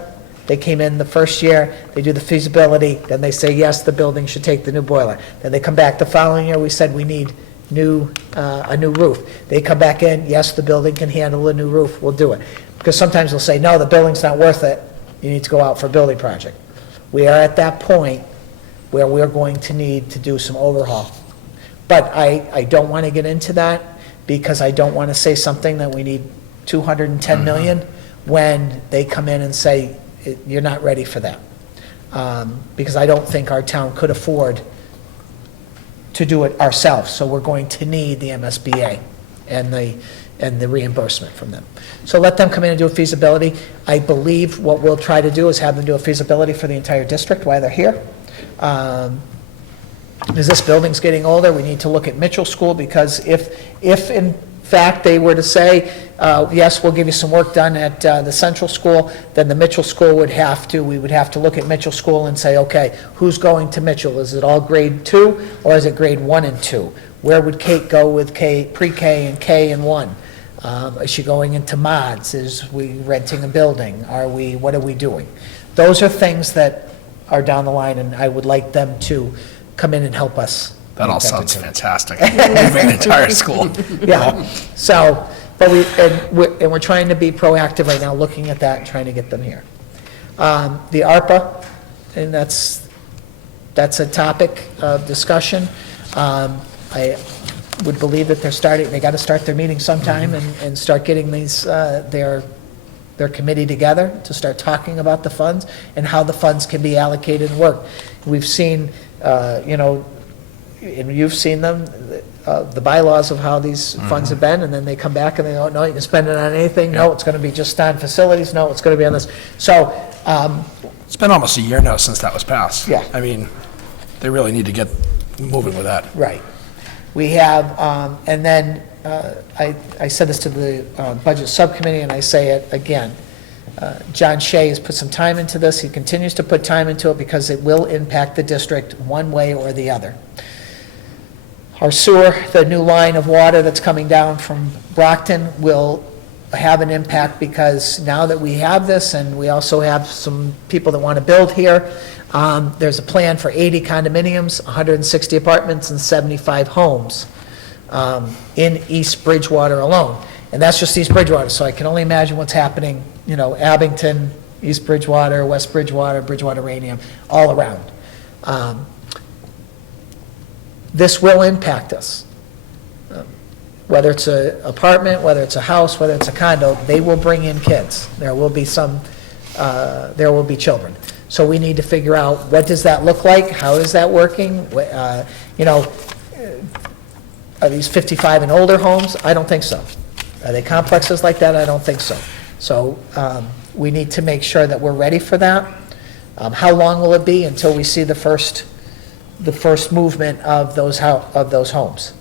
They came in the first year, they do the feasibility, then they say, yes, the building should take the new boiler. Then they come back the following year, we said we need a new roof. They come back in, yes, the building can handle a new roof, we'll do it. Because sometimes they'll say, no, the building's not worth it, you need to go out for a building project. We are at that point where we're going to need to do some overhaul. But I don't want to get into that, because I don't want to say something that we need 210 million when they come in and say, you're not ready for that. Because I don't think our town could afford to do it ourselves, so we're going to need the MSBA and the reimbursement from them. So let them come in and do a feasibility. I believe what we'll try to do is have them do a feasibility for the entire district while they're here. As this building's getting older, we need to look at Mitchell School, because if in fact they were to say, yes, we'll give you some work done at the Central School, then the Mitchell School we would have to look at Mitchell School and say, okay, who's going to Mitchell? Is it all grade 2, or is it grade 1 and 2? Where would Kate go with pre-K and K and 1? Is she going into mods? Is we renting a building? What are we doing? Those are things that are down the line, and I would like them to come in and help us. That all sounds fantastic. Moving an entire school. Yeah, so, but we're trying to be proactive right now, looking at that and trying to get them here. The ARPA, and that's a topic of discussion. I would believe that they got to start their meeting sometime and start getting their committee together to start talking about the funds and how the funds can be allocated and work. We've seen, and you've seen them, the bylaws of how these funds have been, and then they come back and they go, no, you can spend it on anything, no, it's going to be just on facilities, no, it's going to be on this. So, It's been almost a year now since that was passed. Yeah. I mean, they really need to get moving with that. right. We have, and then, I said this to the Budget Subcommittee, and I say it again. John Shea has put some time into this. He continues to put time into it because it will impact the district one way or the other. Our sewer, the new line of water that's coming down from Brockton, will have an impact, because now that we have this, and we also have some people that want to build here, there's a plan for 80 condominiums, 160 apartments, and 75 homes in East Bridgewater alone. And that's just East Bridgewater, so I can only imagine what's happening, Abington, East Bridgewater, West Bridgewater, Bridgewater Radium, all around. This will impact us. Whether it's an apartment, whether it's a house, whether it's a condo, they will bring in kids. There will be children. So we need to figure out, what does that look like? How is that working? Are these 55 and older homes? I don't think so. Are they complexes like that? I don't think so. So we need to make sure that we're ready for that. How long will it be until we see the first movement of those homes?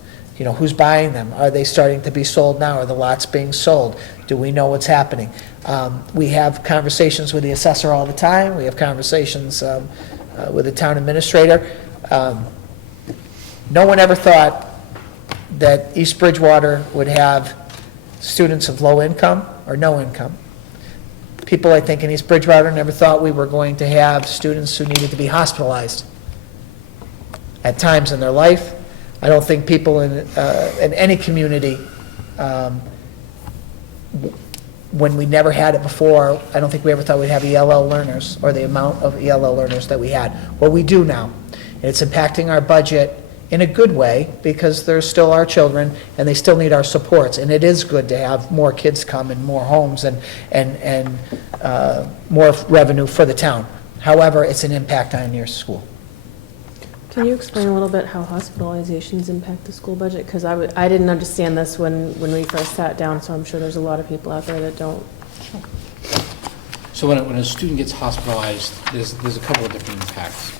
Who's buying them? Are they starting to be sold now? Are the lots being sold? Do we know what's happening? We have conversations with the assessor all the time. We have conversations with the town administrator. No one ever thought that East Bridgewater would have students of low income or no income. People, I think, in East Bridgewater never thought we were going to have students who needed to be hospitalized at times in their life. I don't think people in any community, when we never had it before, I don't think we ever thought we'd have ELL learners, or the amount of ELL learners that we had. Well, we do now. And it's impacting our budget in a good way, because they're still our children, and they still need our supports, and it is good to have more kids come and more homes and more revenue for the town. However, it's an impact on your school. Can you explain a little bit how hospitalizations impact the school budget? Because I didn't understand this when we first sat down, so I'm sure there's a lot of people out there that don't. So when a student gets hospitalized, there's a couple of different impacts.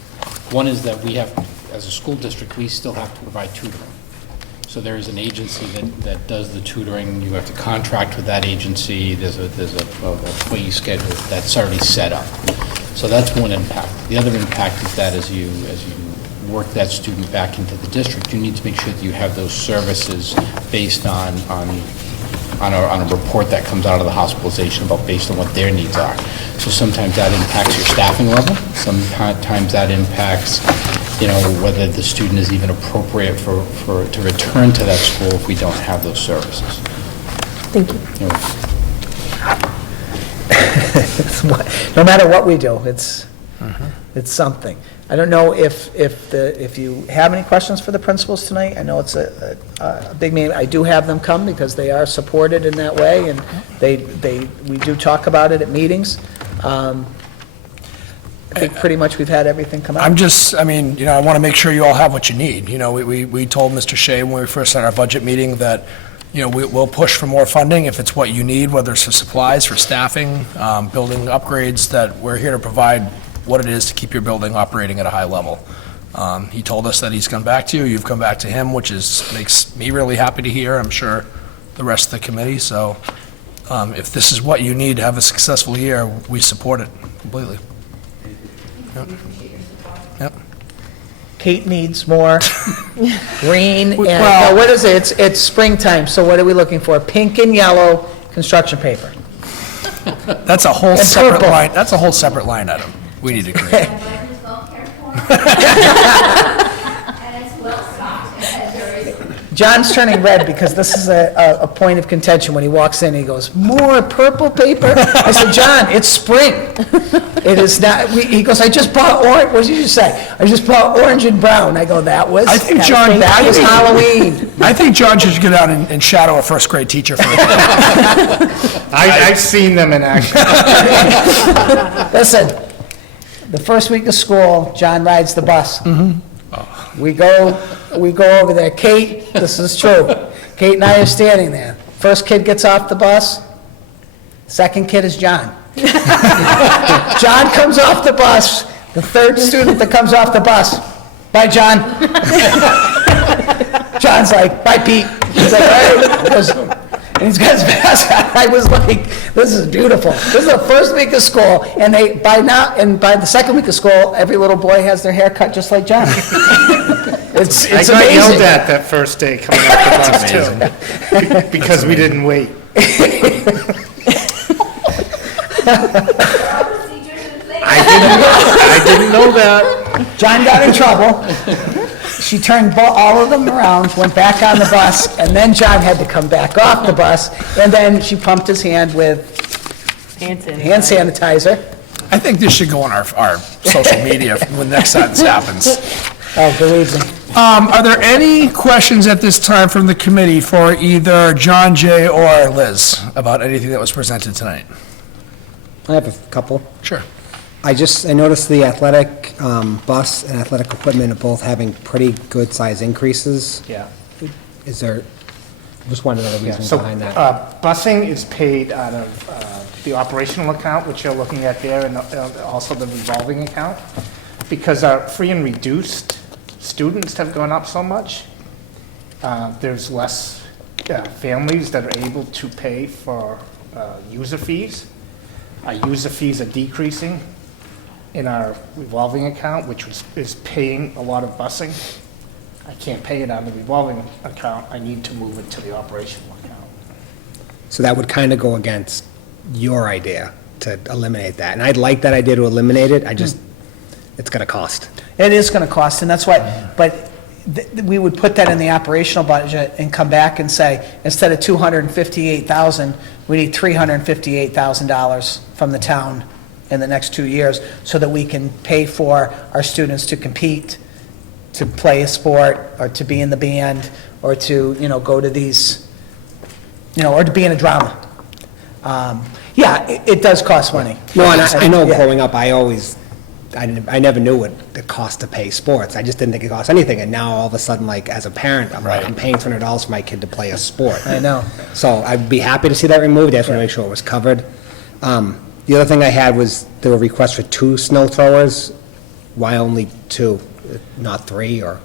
One is that we have, as a school district, we still have to provide tutoring. So there is an agency that does the tutoring. You have to contract with that agency. There's a fee schedule that's already set up. So that's one impact. The other impact is that as you work that student back into the district, you need to make sure that you have those services based on a report that comes out of the hospitalization based on what their needs are. So sometimes that impacts your staffing level. Sometimes that impacts, whether the student is even appropriate to return to that school if we don't have those services. Thank you. No matter what we do, it's something. I don't know if you have any questions for the principals tonight. I know it's a big meeting. I do have them come because they are supported in that way, and we do talk about it at meetings. I think pretty much we've had everything come out. I want to make sure you all have what you need. We told Mr. Shea when we first had our budget meeting that, we'll push for more funding if it's what you need, whether it's for supplies, for staffing, building upgrades, that we're here to provide what it is to keep your building operating at a high level. He told us that he's come back to you, you've come back to him, which makes me really happy to hear, I'm sure the rest of the committee. So if this is what you need to have a successful year, we support it completely. Yep. Kate needs more green, and, what is it? It's springtime, so what are we looking for? Pink and yellow construction paper. That's a whole And separate purple. line, that's a whole separate line item we need to create. And it's well stocked, and there is John's turning red because this is a point of contention. When he walks in, he goes, "More purple paper?" I said, "John, it's spring. It is not," he goes, "I just bought orange," what did you say? "I just bought orange and brown." I go, "That was, I think John, that was Halloween." I think John should get out and shadow a first grade teacher for a day. I've seen them in action. Listen, the first week of school, John rides the bus. We go over there. Kate, this is true. Kate and I are standing there. First kid gets off the bus. Second kid is John. John comes off the bus. The third student that comes off the bus. "Bye, John." John's like, "Bye, Pete." He's like, "All right." He goes, and he's got his mask on. I was like, this is beautiful. This is the first week of school, and by the second week of school, every little boy has their hair cut just like John. It's I got amazing. yelled at that first day coming off the bus, too, because we didn't wait. I didn't know that. John got in trouble. She turned all of them around, went back on the bus, and then John had to come back off the bus, and then she pumped his hand with hand sanitizer. I think this should go on our social media when next time this happens. Oh, believe me. Are there any questions at this time from the committee for either John, Jay, or Liz about anything that was presented tonight? I have a couple. Sure. I noticed the athletic bus and athletic equipment are both having pretty good size increases. Yeah. Is there, just wanted to know the reason So, behind that. busing is paid out of the operational account, which you're looking at there, and also the revolving account. Because our free and reduced students have gone up so much, there's less families that are able to pay for user fees. Our user fees are decreasing in our revolving account, which is paying a lot of busing. I can't pay it on the revolving account. I need to move it to the operational account. So that would kind of go against your idea to eliminate that. And I'd like that idea to eliminate it. It's going to cost. It is going to cost, and that's why, but we would put that in the operational budget and come back and say, instead of $258,000, we need $358,000 from the town in the next 2 years, so that we can pay for our students to compete to play a sport, or to be in the band, or to, go to these, or to be in a drama. Yeah, it does cost money. No, and I know Yeah. growing up, I never knew what it cost to pay sports. I just didn't think it cost anything, and now all of a sudden, like, as a parent, I'm paying $200 for my kid to play a sport. I know. So I'd be happy to see that removed, I just want to make sure it was covered. The other thing I had was, there were requests for 2 snow throwers. Why only 2, not 3, or,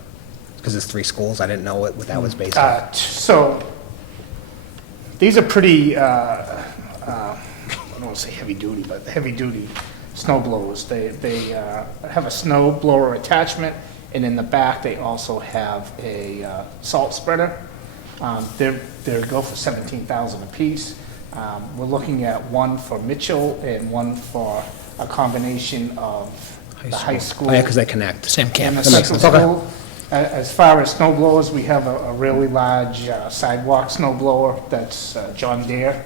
because it's 3 schools, I didn't know what that was based on. So, these are pretty, I don't want to say heavy-duty, but heavy-duty snow blowers. They have a snow blower attachment, and in the back, they also have a salt spreader. They go for $17,000 apiece. We're looking at one for Mitchell and one for a combination of the high school. Oh, yeah, because they connect. Same And the campus. central school. As far as snow blowers, we have a really large sidewalk snow blower that's John Deere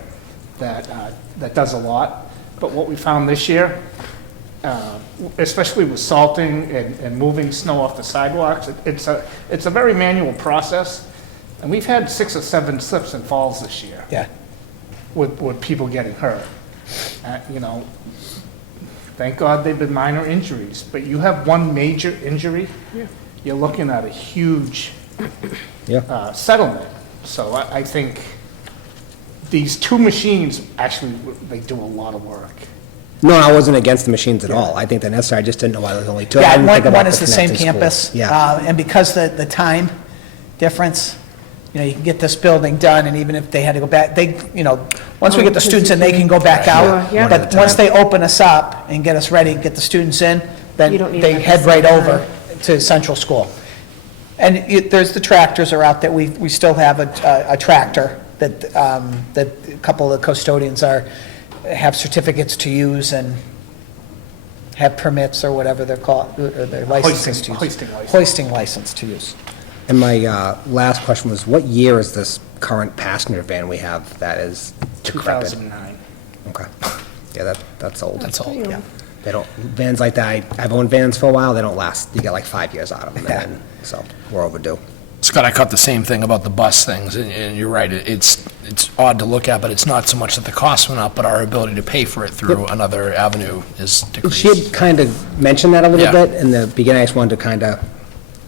that does a lot. But what we found this year, especially with salting and moving snow off the sidewalks, it's a very manual process. And we've had 6 or 7 slips and falls this year. Yeah. With people getting hurt. Thank God they've been minor injuries, but you have one major injury, you're looking at a huge settlement. So I think these 2 machines, actually, they do a lot of work. No, I wasn't against the machines at all. I think they're necessary, I just didn't know why there was only 2. I Yeah, didn't think about one is the same connecting schools. campus. Yeah. And because the time difference, you can get this building done, and even if they had to go back, once we get the students in, they can go back out. Sure, yeah. But once they open us up and get us ready, get the students in, then You don't need they like head this right time. over to Central School. And there's the tractors are out there. We still have a tractor that a couple of the custodians have certificates to use and have permits or whatever they're called, or their licenses to use. Hoisting license. Hoisting license to use. And my last question was, what year is this current passenger van we have that is decrepit? 2009. Okay. Yeah, that's old. That's all. Yeah. They don't, vans like that, I've owned vans for a while, they don't last. You get like 5 years out of them, and then, so we're overdue. Scott, I caught the same thing about the bus things, and you're right, it's odd to look at, but it's not so much that the cost went up, but our ability to pay for it through another avenue is She had decreased. kind of mentioned that a little Yeah. bit in the beginning. I just wanted to kind of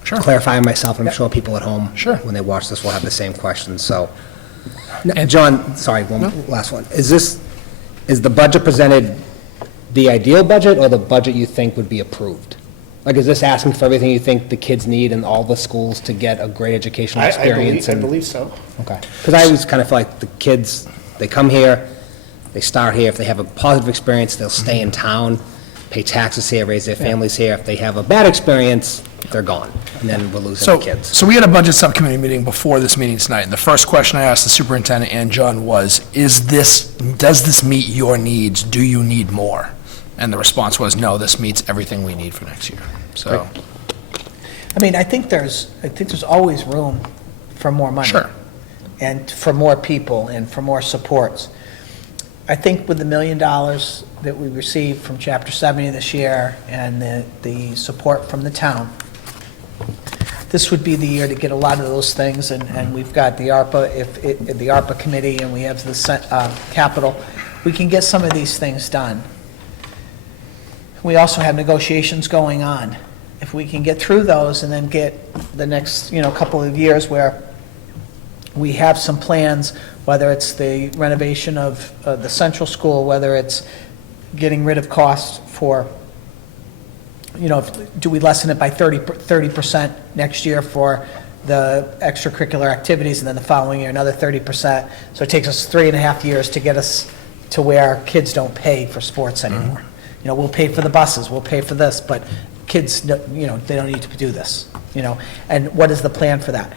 Sure. clarify myself, and I'm sure people at home, Sure. when they watch this, will have the same questions, so. And John, sorry, one last one. Is the budget presented the ideal budget, or the budget you think would be approved? Like, is this asking for everything you think the kids need in all the schools to get a great educational experience? I and- believe so. Okay. Because I always kind of feel like the kids, they come here, they start here. If they have a positive experience, they'll stay in town, pay taxes here, raise their families here. If they have a bad experience, they're gone, and then we're losing the kids. So we had a budget subcommittee meeting before this meeting tonight, and the first question I asked the superintendent and John was, does this meet your needs? Do you need more? And the response was, no, this meets everything we need for next year. So, I mean, I think there's always room for more money. Sure. And for more people and for more supports. I think with the $1 million that we received from Chapter 70 this year and the support from the town, this would be the year to get a lot of those things, and we've got the the ARPA committee, and we have the capital. We can get some of these things done. We also have negotiations going on. If we can get through those and then get the next, couple of years where we have some plans, whether it's the renovation of the central school, whether it's getting rid of costs for, do we lessen it by 30% next year for the extracurricular activities, and then the following year another 30%. So it takes us 3.5 years to get us to where kids don't pay for sports anymore. We'll pay for the buses, we'll pay for this, but kids, they don't need to do this, And what is the plan for that?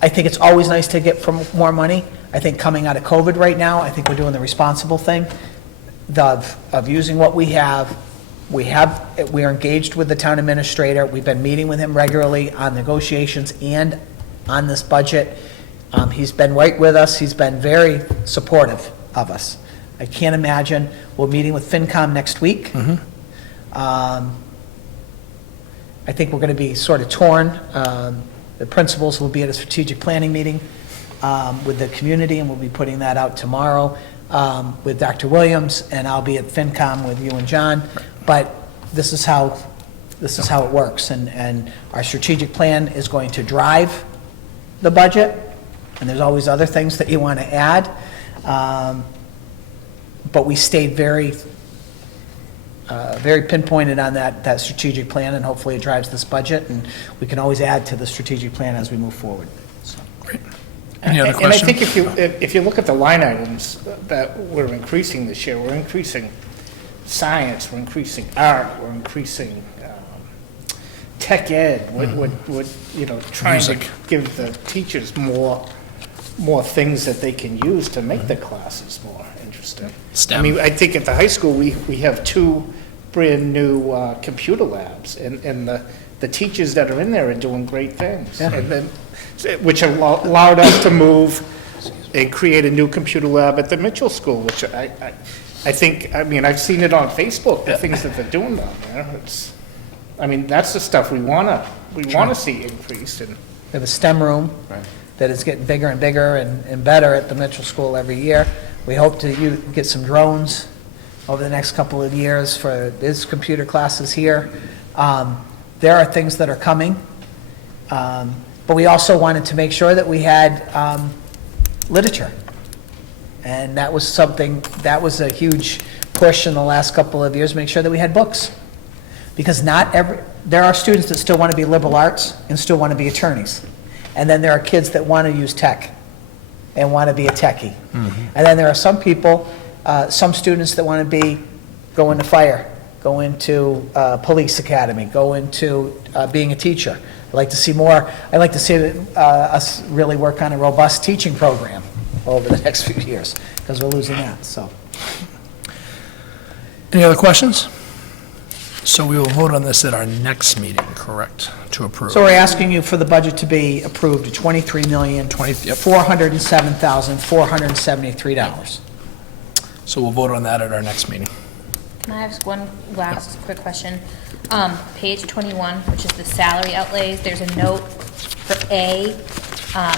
I think it's always nice to get more money. I think coming out of COVID right now, I think we're doing the responsible thing of using what we have. We are engaged with the town administrator. We've been meeting with him regularly on negotiations and on this budget. He's been right with us. He's been very supportive of us. I can't imagine, we're meeting with FinCom next week. I think we're going to be sort of torn. The principals will be at a strategic planning meeting with the community, and we'll be putting that out tomorrow with Dr. Williams, and I'll be at FinCom with you and John. But this is how it works, and our strategic plan is going to drive the budget, and there's always other things that you want to add. But we stayed very pinpointed on that strategic plan, and hopefully it drives this budget, and we can always add to the strategic plan as we move forward. So. Any other And I questions? think if you look at the line items that we're increasing this year, we're increasing science, we're increasing art, we're increasing tech ed, we're trying to Music. give the teachers more things that they can use to make the classes more interesting. STEM. I mean, I think at the high school, we have 2 brand-new computer labs, and the teachers that are in there are doing great things. And then, which allowed us to move and create a new computer lab at the Mitchell School, which I think, I mean, I've seen it on Facebook, the things that they're doing down there. That's the stuff we want to see increased. And We have a STEM room that is getting bigger and bigger and better at the Mitchell School every year. We hope to get some drones over the next couple of years for these computer classes here. There are things that are coming, but we also wanted to make sure that we had literature. And that was a huge push in the last couple of years, make sure that we had books. Because there are students that still want to be liberal arts and still want to be attorneys. And then there are kids that want to use tech and want to be a techie. And then there are some people, some students that want to go into fire, go into police academy, go into being a teacher. I'd like to see us really work on a robust teaching program over the next few years, because we're losing that, so. Any other questions? So we will vote on this at our next meeting, correct, to approve? So we're asking you for the budget to be approved at $23,407,473. So we'll vote on that at our next meeting. Can I ask one last quick question? Page 21, which is the salary outlays, there's a note for A,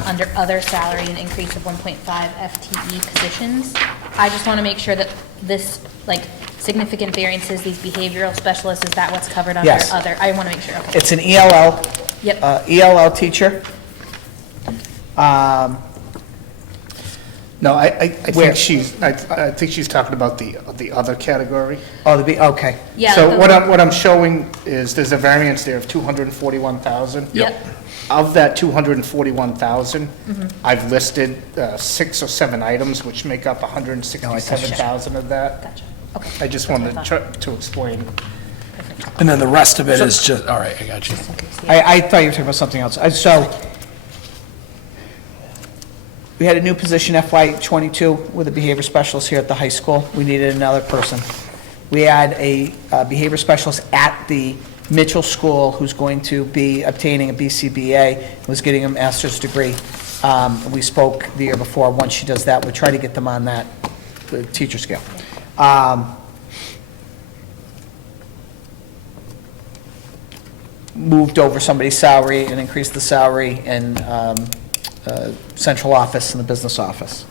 under other salary, an increase of 1.5 FTE positions. I just want to make sure that this, significant variances, these behavioral specialists, is that what's covered under Yes. other? I want to make sure, okay. It's an ELL. Yep. ELL teacher. no, I Where? think she's talking about the other category. Okay. Yeah. So what I'm showing is there's a variance there of 241,000. Yep. Of that 241,000, I've listed 6 or 7 items, which make up 167,000 of that. Gotcha, okay. I just wanted to explain. And then the rest of it is just, all right, I got you. I thought you were talking about something else. So, we had a new position FY '22 with a behavior specialist here at the high school. We needed another person. We had a behavior specialist at the Mitchell School who's going to be obtaining a BCBA, was getting a master's degree. We spoke the year before. Once she does that, we'll try to get them on that teacher scale. Moved over somebody's salary and increased the salary in central office and the business office.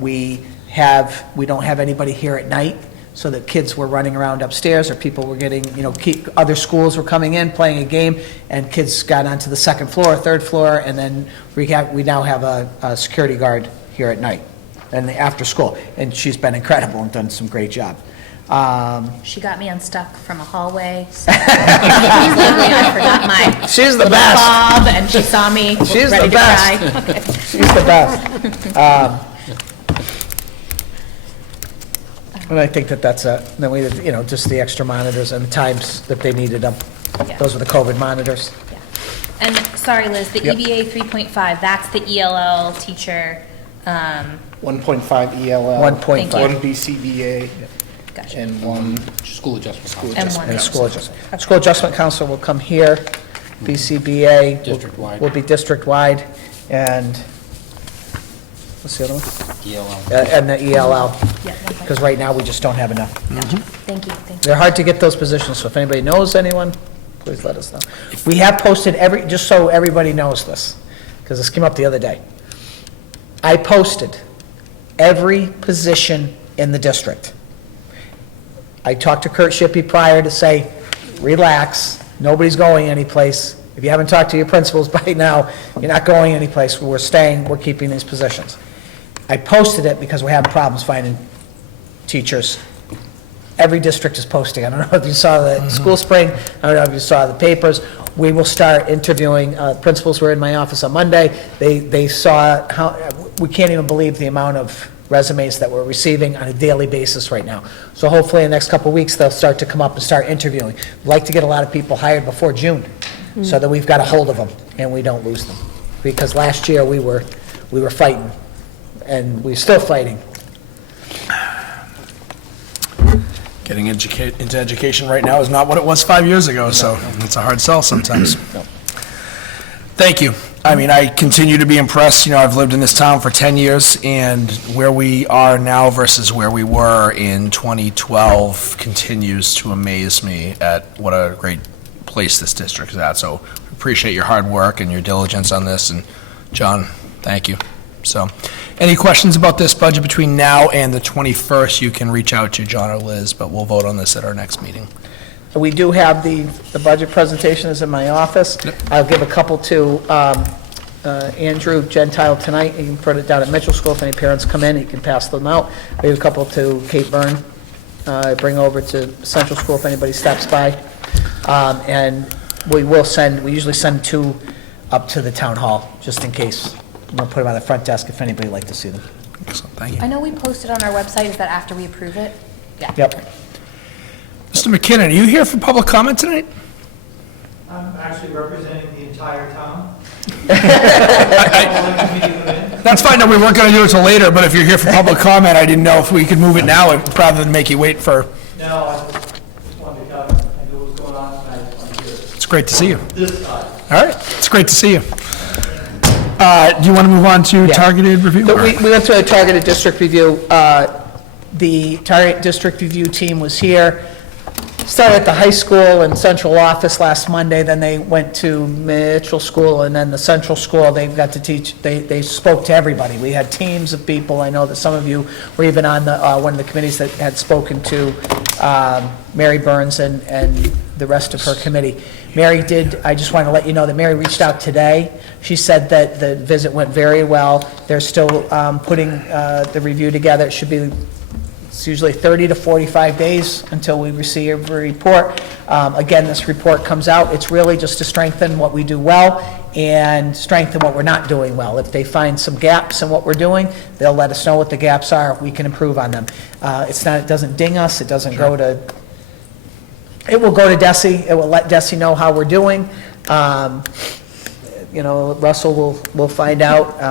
We don't have anybody here at night, so that kids were running around upstairs, or people were getting, other schools were coming in, playing a game, and kids got onto the second floor, third floor, and then we now have a security guard here at night and after school, and she's been incredible and done some great job. She got me unstuck from a hallway. So I forgot my She's the little best. fob, and she saw me She's ready the to best. cry. She's the best. And I think that's then we did, just the extra monitors and the times that they needed them. Yeah. Those were the COVID monitors. Yeah. And sorry, Liz, the Yep. EBA 3.5, that's the ELL teacher. 1.5 ELL. 1.5. Thank you. 1 BCBA, Gotcha. and 1 School adjustment. And one. And school adjustment. School adjustment council will come here. BCBA District-wide. will be district-wide, and what's the other one? ELL. And the ELL, Yeah, because right now we just don't have enough. thank you. They're hard to get those positions, so if anybody knows anyone, please let us know. We have posted just so everybody knows this, because this came up the other day. I posted every position in the district. I talked to Kurt Shippey prior to say, relax, nobody's going anyplace. If you haven't talked to your principals by now, you're not going anyplace. We're staying, we're keeping these positions. I posted it because we're having problems finding teachers. Every district is posting. I don't know if you saw the school spring, I don't know if you saw the papers. We will start interviewing, principals were in my office on Monday. They saw how, we can't even believe the amount of resumes that we're receiving on a daily basis right now. So hopefully in the next couple of weeks, they'll start to come up and start interviewing. We'd like to get a lot of people hired before June, so that we've got a hold of them and we don't lose them. Because last year, we were fighting, and we're still fighting. Getting into education right now is not what it was 5 years ago, so it's a hard sell sometimes. Thank you. I mean, I continue to be impressed. I've lived in this town for 10 years, and where we are now versus where we were in 2012 continues to amaze me at what a great place this district is at. So appreciate your hard work and your diligence on this, and John, thank you. So, any questions about this budget between now and the 21st, you can reach out to John or Liz, but we'll vote on this at our next meeting. We do have the budget presentation is in my office. Yep. I'll give a couple to Andrew Gentile tonight. You can put it down at Mitchell School. If any parents come in, he can pass them out. I have a couple to Kate Byrne. Bring over to Central School if anybody stops by. And we usually send 2 up to the town hall, just in case. We'll put them on the front desk if anybody would like to see them. Excellent, thank you. I know we posted on our website, is that after we approve it? Yeah. Yep. Mr. McKinnon, are you here for public comment tonight? I'm actually representing the entire town. That's fine, no, we weren't going to do it until later, but if you're here for public comment, I didn't know if we could move it now rather than make you wait for... No, I just wanted to come. I knew what was going on, and I just wanted to hear It's great to see you. this side. All right, it's great to see you. Do you want to move on to targeted review? So we went to a targeted district review. The target district review team was here. Started at the high school and central office last Monday, then they went to Mitchell School, and then the central school, they got to teach, they spoke to everybody. We had teams of people. I know that some of you were even on the one of the committees that had spoken to Mary Burns and the rest of her committee. Mary did, I just want to let you know that Mary reached out today. She said that the visit went very well. They're still putting the review together. It should be, it's usually 30 to 45 days until we receive a report. Again, this report comes out, it's really just to strengthen what we do well and strengthen what we're not doing well. If they find some gaps in what we're doing, they'll let us know what the gaps are. We can improve on them. It doesn't ding us. It doesn't go to, it will go to Desi. It will let Desi know how we're doing. Russell will find out.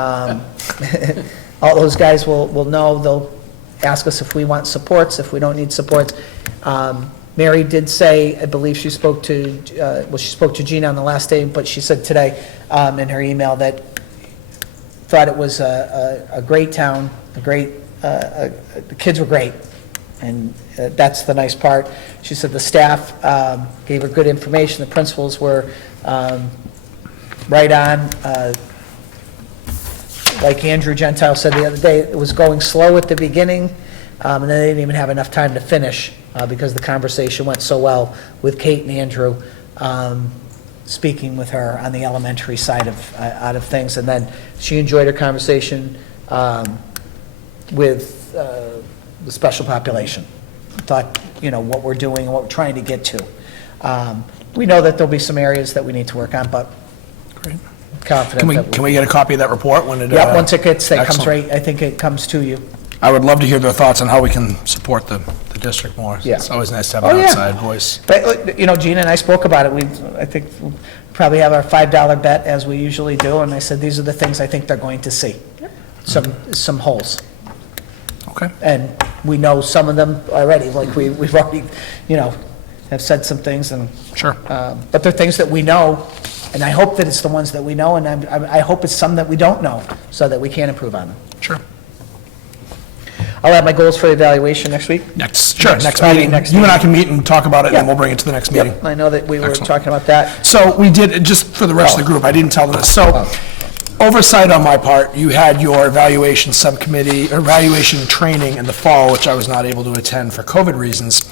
All those guys will know. They'll ask us if we want supports, if we don't need supports. Mary did say, I believe she spoke to Gina on the last day, but she said today in her email that thought it was a great town, the kids were great, and that's the nice part. She said the staff gave her good information, the principals were right on. Like Andrew Gentile said the other day, it was going slow at the beginning, and then they didn't even have enough time to finish because the conversation went so well with Kate and Andrew speaking with her on the elementary side of things. And then she enjoyed her conversation with the special population. Thought, what we're doing and what we're trying to get to. We know that there'll be some areas that we need to work on, but Great. confident. Can we get a copy of that report when it? Yeah, once it comes excellent. right, I think it comes to you. I would love to hear their thoughts on how we can support the district more. Yeah. It's always nice to have an yeah. outside voice. But, Gina and I spoke about it. I think we'll probably have our $5 bet as we usually do, and I said, these are the things I think they're going to see. Some holes. Okay. And we know some of them already, like we've already, have said some things, and. Sure. But they're things that we know, and I hope that it's the ones that we know, and I hope it's some that we don't know, so that we can improve on them. Sure. I'll have my goals for evaluation next week. Next Friday, meeting. next You and I meeting. can meet and talk about it, and then Yeah. we'll bring it to the next meeting. Yep, I know that we were Excellent. talking about that. So we did, just for the rest of the group, I didn't tell them this. So oversight on my part, you had your evaluation subcommittee, or evaluation training in the fall, which I was not able to attend for COVID reasons.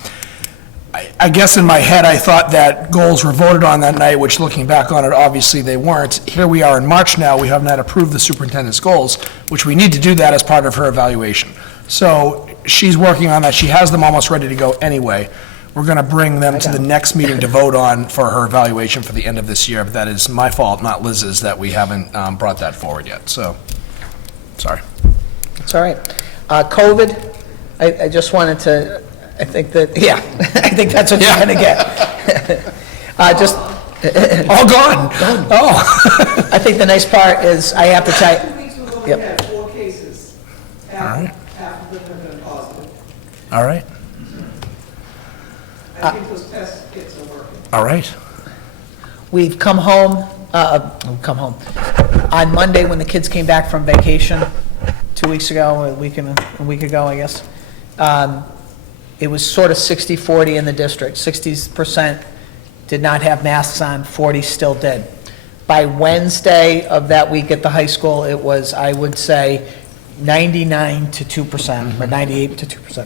I guess in my head, I thought that goals were voted on that night, which looking back on it, obviously they weren't. Here we are in March now, we have not approved the superintendent's goals, which we need to do that as part of her evaluation. So she's working on that, she has them almost ready to go anyway. We're going to bring them to the next meeting to vote on for her evaluation for the end of this year, but that is my fault, not Liz's, that we haven't brought that forward yet, so, sorry. It's all right. COVID, I just wanted to, I think that, yeah, I think that's what you're Yeah. going to get. Just, All gone? Oh. I think the nice part is I have to tell 2 weeks, we've only Yep. had 4 cases. right. Half of them have been positive. All right, I think those test kits are working. all right. We've come home, on Monday when the kids came back from vacation, 2 weeks ago, a week ago, I guess. It was sort of 60-40 in the district. 60% did not have masks on, 40 still did. By Wednesday of that week at the high school, it was, I would say, 99 to 2%, or 98 to 2%.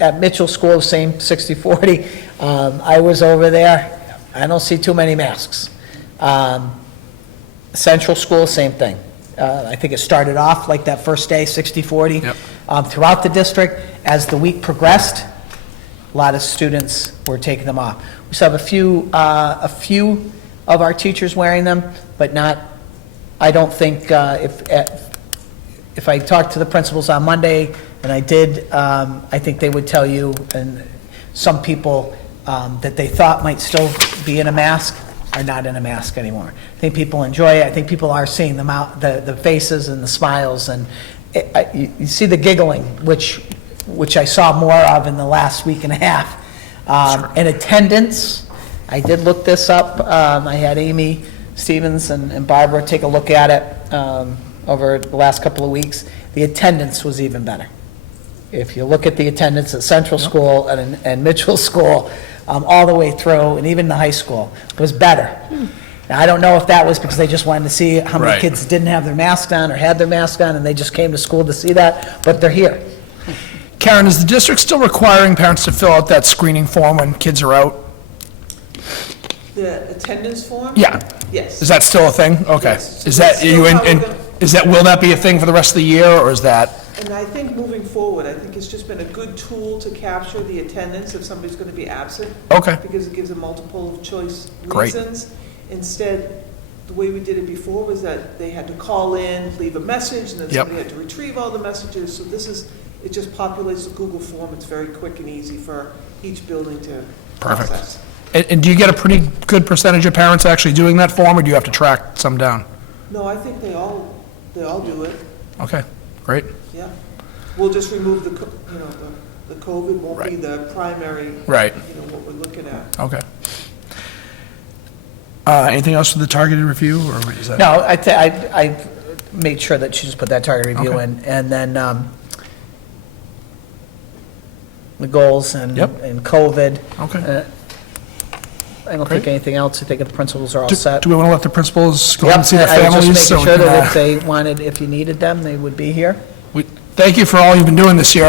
At Mitchell School, same 60-40. I was over there, I don't see too many masks. Central School, same thing. I think it started off like that first day, 60-40. Yep. Throughout the district, as the week progressed, a lot of students were taking them off. We still have a few of our teachers wearing them, but not, I don't think, if I talked to the principals on Monday, and I did, I think they would tell you, and some people that they thought might still be in a mask are not in a mask anymore. I think people enjoy it. I think people are seeing them out, the faces and the smiles, and you see the giggling, which I saw more of in the last week and a half. And attendance, I did look this up. I had Amy Stevens and Barbara take a look at it over the last couple of weeks. The attendance was even better. If you look at the attendance at Central School and Mitchell School, all the way through, and even the high school, was better. Now, I don't know if that was because they just wanted to see how many Right. kids didn't have their mask on or had their mask on, and they just came to school to see that, but they're here. Karen, is the district still requiring parents to fill out that screening form when kids are out? The attendance form? Yeah. Yes. Is that still a thing? Okay. Yes. Is that, That's you, still how we're gonna- will that be a thing for the rest of the year, or is that? And I think moving forward, I think it's just been a good tool to capture the attendance if somebody's going to be absent. Okay. Because it gives a multiple of choice Great. reasons. Instead, the way we did it before was that they had to call in, leave a message, and then Yep. somebody had to retrieve all the messages. So this is, it just populates the Google form. It's very quick and easy for each building to Perfect. process. And do you get a pretty good percentage of parents actually doing that form, or do you have to track some down? No, I think they all do it, Okay, great. yeah. We'll just remove the COVID won't be Right. the primary, Right. what we're looking at. Okay. Anything else for the targeted review, or is that? No, I made sure that she just put that target review Okay. in, and then the goals and Yep. and COVID. Okay. I don't think Great. anything else. I think the principals are all Do set. do we want to let the principals go and see Yep, their I was families? just so making we sure can, that if they wanted, if you needed them, they would be here. Thank you for all you've been doing this year.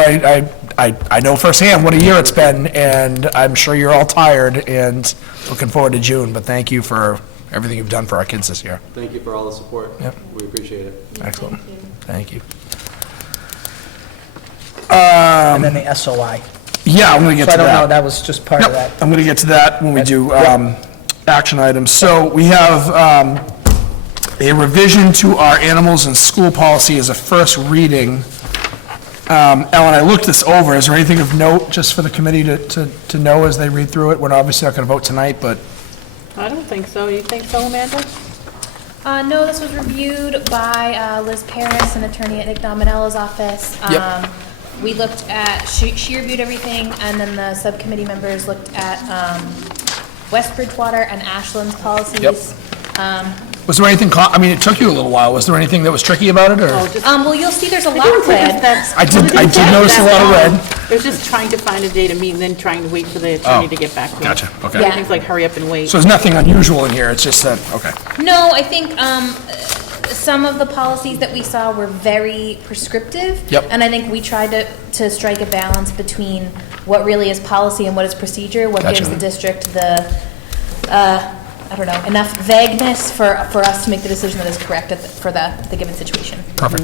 I know firsthand what a year it's been, and I'm sure you're all tired and looking forward to June, but thank you for everything you've done for our kids this year. Thank you for all the support. Yep. We appreciate it. Excellent. Thank you. And then the SOI. Yeah, I'm going to So get I to don't know, that. that was just part of Yep, that. I'm going to get to that when we do Yep. action items. So we have a revision to our animals and school policy as a first reading. Ellen, I looked this over. Is there anything of note just for the committee to know as they read through it? We're obviously not going to vote tonight, but I don't think so. You think so, Amanda? No, this was reviewed by Liz Paris, an attorney at Nick Dominella's office. Yep. We looked at, she reviewed everything, and then the subcommittee members looked at West Bridgewater and Ashland's policies. Was there anything, I mean, it took you a little while. Was there anything that was tricky about it, or? Well, you'll see there's a lot of red. I did notice a lot of red. It was just trying to find a day to meet and then trying to wait for the attorney to get back to us. Gotcha, okay. Yeah. Everything's like hurry up and wait. So there's nothing unusual in here, it's just that, okay. No, I think some of the policies that we saw were very prescriptive. Yep. And I think we tried to strike a balance between what really is policy and what is procedure, what Gotcha. gives the district the, I don't know, enough vagueness for us to make the decision that is correct for the given situation. Perfect.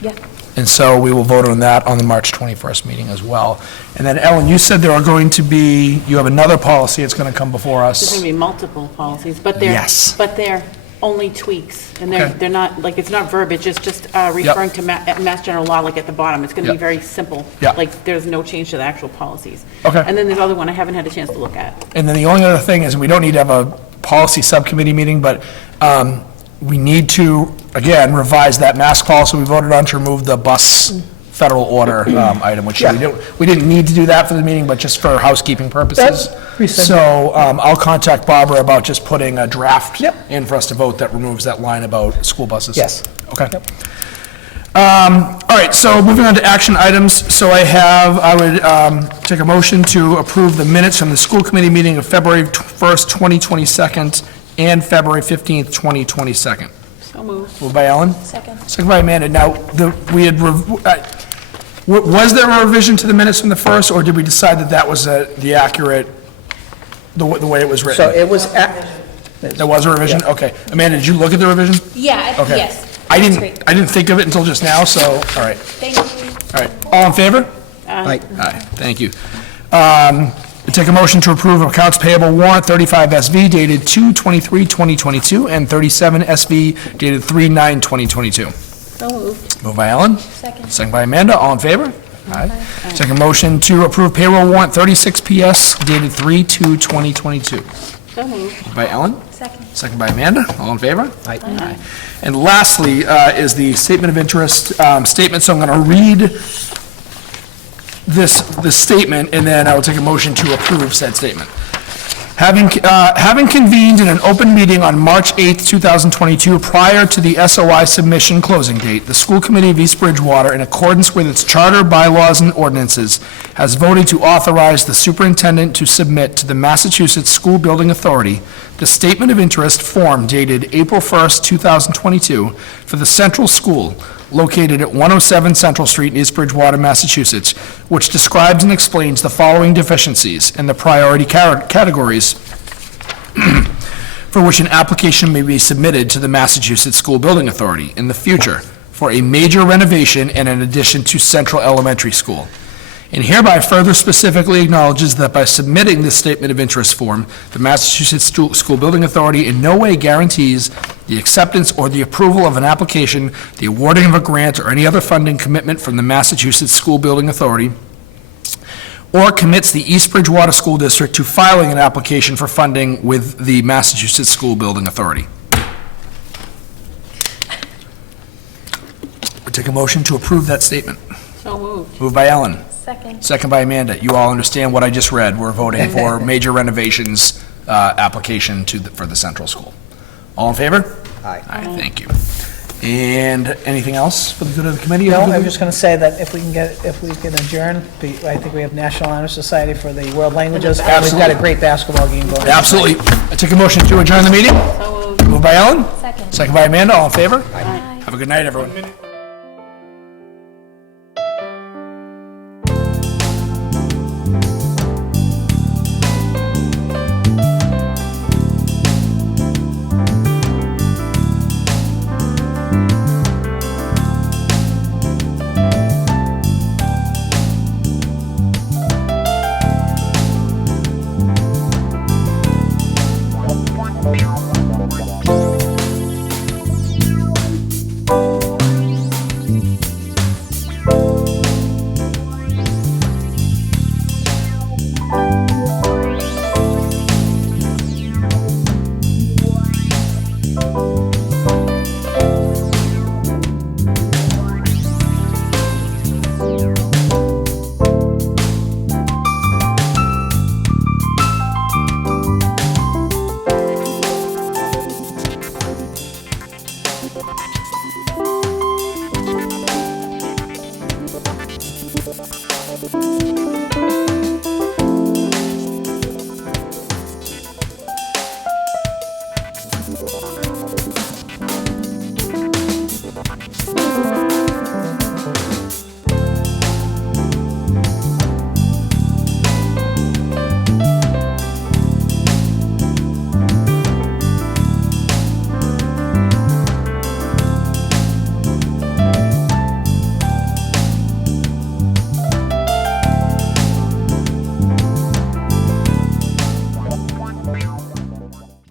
Yeah. And so we will vote on that on the March 21st meeting as well. And then, Ellen, you said there are going to be, you have another policy that's going to come before There's us. going to be multiple policies, but Yes. they're only tweaks. And Okay. they're not, like, it's not verbiage, it's just referring to Mass General Law, like at the bottom. It's going to be Yep. very simple. Yep. Like, there's no change to the actual policies. Okay. And then there's other one I haven't had a chance to look at. And then the only other thing is, and we don't need to have a policy subcommittee meeting, but we need to, again, revise that mask policy we voted on to remove the bus federal order item, which we didn't need to do that for the meeting, but just for housekeeping purposes. So I'll contact Barbara about just putting a draft in for us to vote that removes that line about school buses. Yes. Okay. All right, so moving on to action items. So I would take a motion to approve the minutes from the school committee meeting of February 1st, 2022, and February 15th, 2022. So moved. Moved by Ellen? Second. Second by Amanda. Now, was there a revision to the minutes from the first, or did we decide that that was the accurate, the way it was written? So it was, There was a revision? Okay. Amanda, did you look at the revision? Yeah, Okay. yes. I That's didn't, great. I didn't think of it until just now, so, all right. Thank you. All right. All in favor? Aye. Aye, thank you. Take a motion to approve accounts payable warrant 35 SV dated 2/23/2022 and 37 SV dated 3/9/2022. So moved. Moved by Ellen? Second. Second by Amanda, all in favor? Aye. Take a motion to approve payroll warrant 36 PS dated 3/2/2022. So moved. Moved by Ellen? Second. Second by Amanda, all in favor? Aye. Aye. And lastly, is the statement of interest statement, so I'm going to read this statement, and then I will take a motion to approve said statement. Having convened in an open meeting on March 8th, 2022, prior to the SOI submission closing date, the School Committee of East Bridgewater, in accordance with its charter, bylaws, and ordinances, has voted to authorize the superintendent to submit to the Massachusetts School Building Authority the statement of interest form dated April 1st, 2022, for the Central School, located at 107 Central Street in East Bridgewater, Massachusetts, which describes and explains the following deficiencies and the priority categories for which an application may be submitted to the Massachusetts School Building Authority in the future for a major renovation and an addition to Central Elementary School. And hereby further specifically acknowledges that by submitting this statement of interest form, the Massachusetts School Building Authority in no way guarantees the acceptance or the approval of an application, the awarding of a grant, or any other funding commitment from the Massachusetts School Building Authority, or commits the East Bridgewater School District to filing an application for funding with the Massachusetts School Building Authority. I take a motion to approve that statement. So moved. Moved by Ellen. Second. Second by Amanda. You all understand what I just read. We're voting for major renovations application for the central school. All in favor? Aye. Aye, thank you. And anything else for the good of the committee? no, I'm just going to say that if we can adjourn, I think we have National Honor Society for the world languages. And we've got a great basketball game going. Absolutely. I take a motion to adjourn the meeting. So moved. Moved by Ellen. Second. Second by Amanda. All in favor? Aye. Have a good night, everyone. you.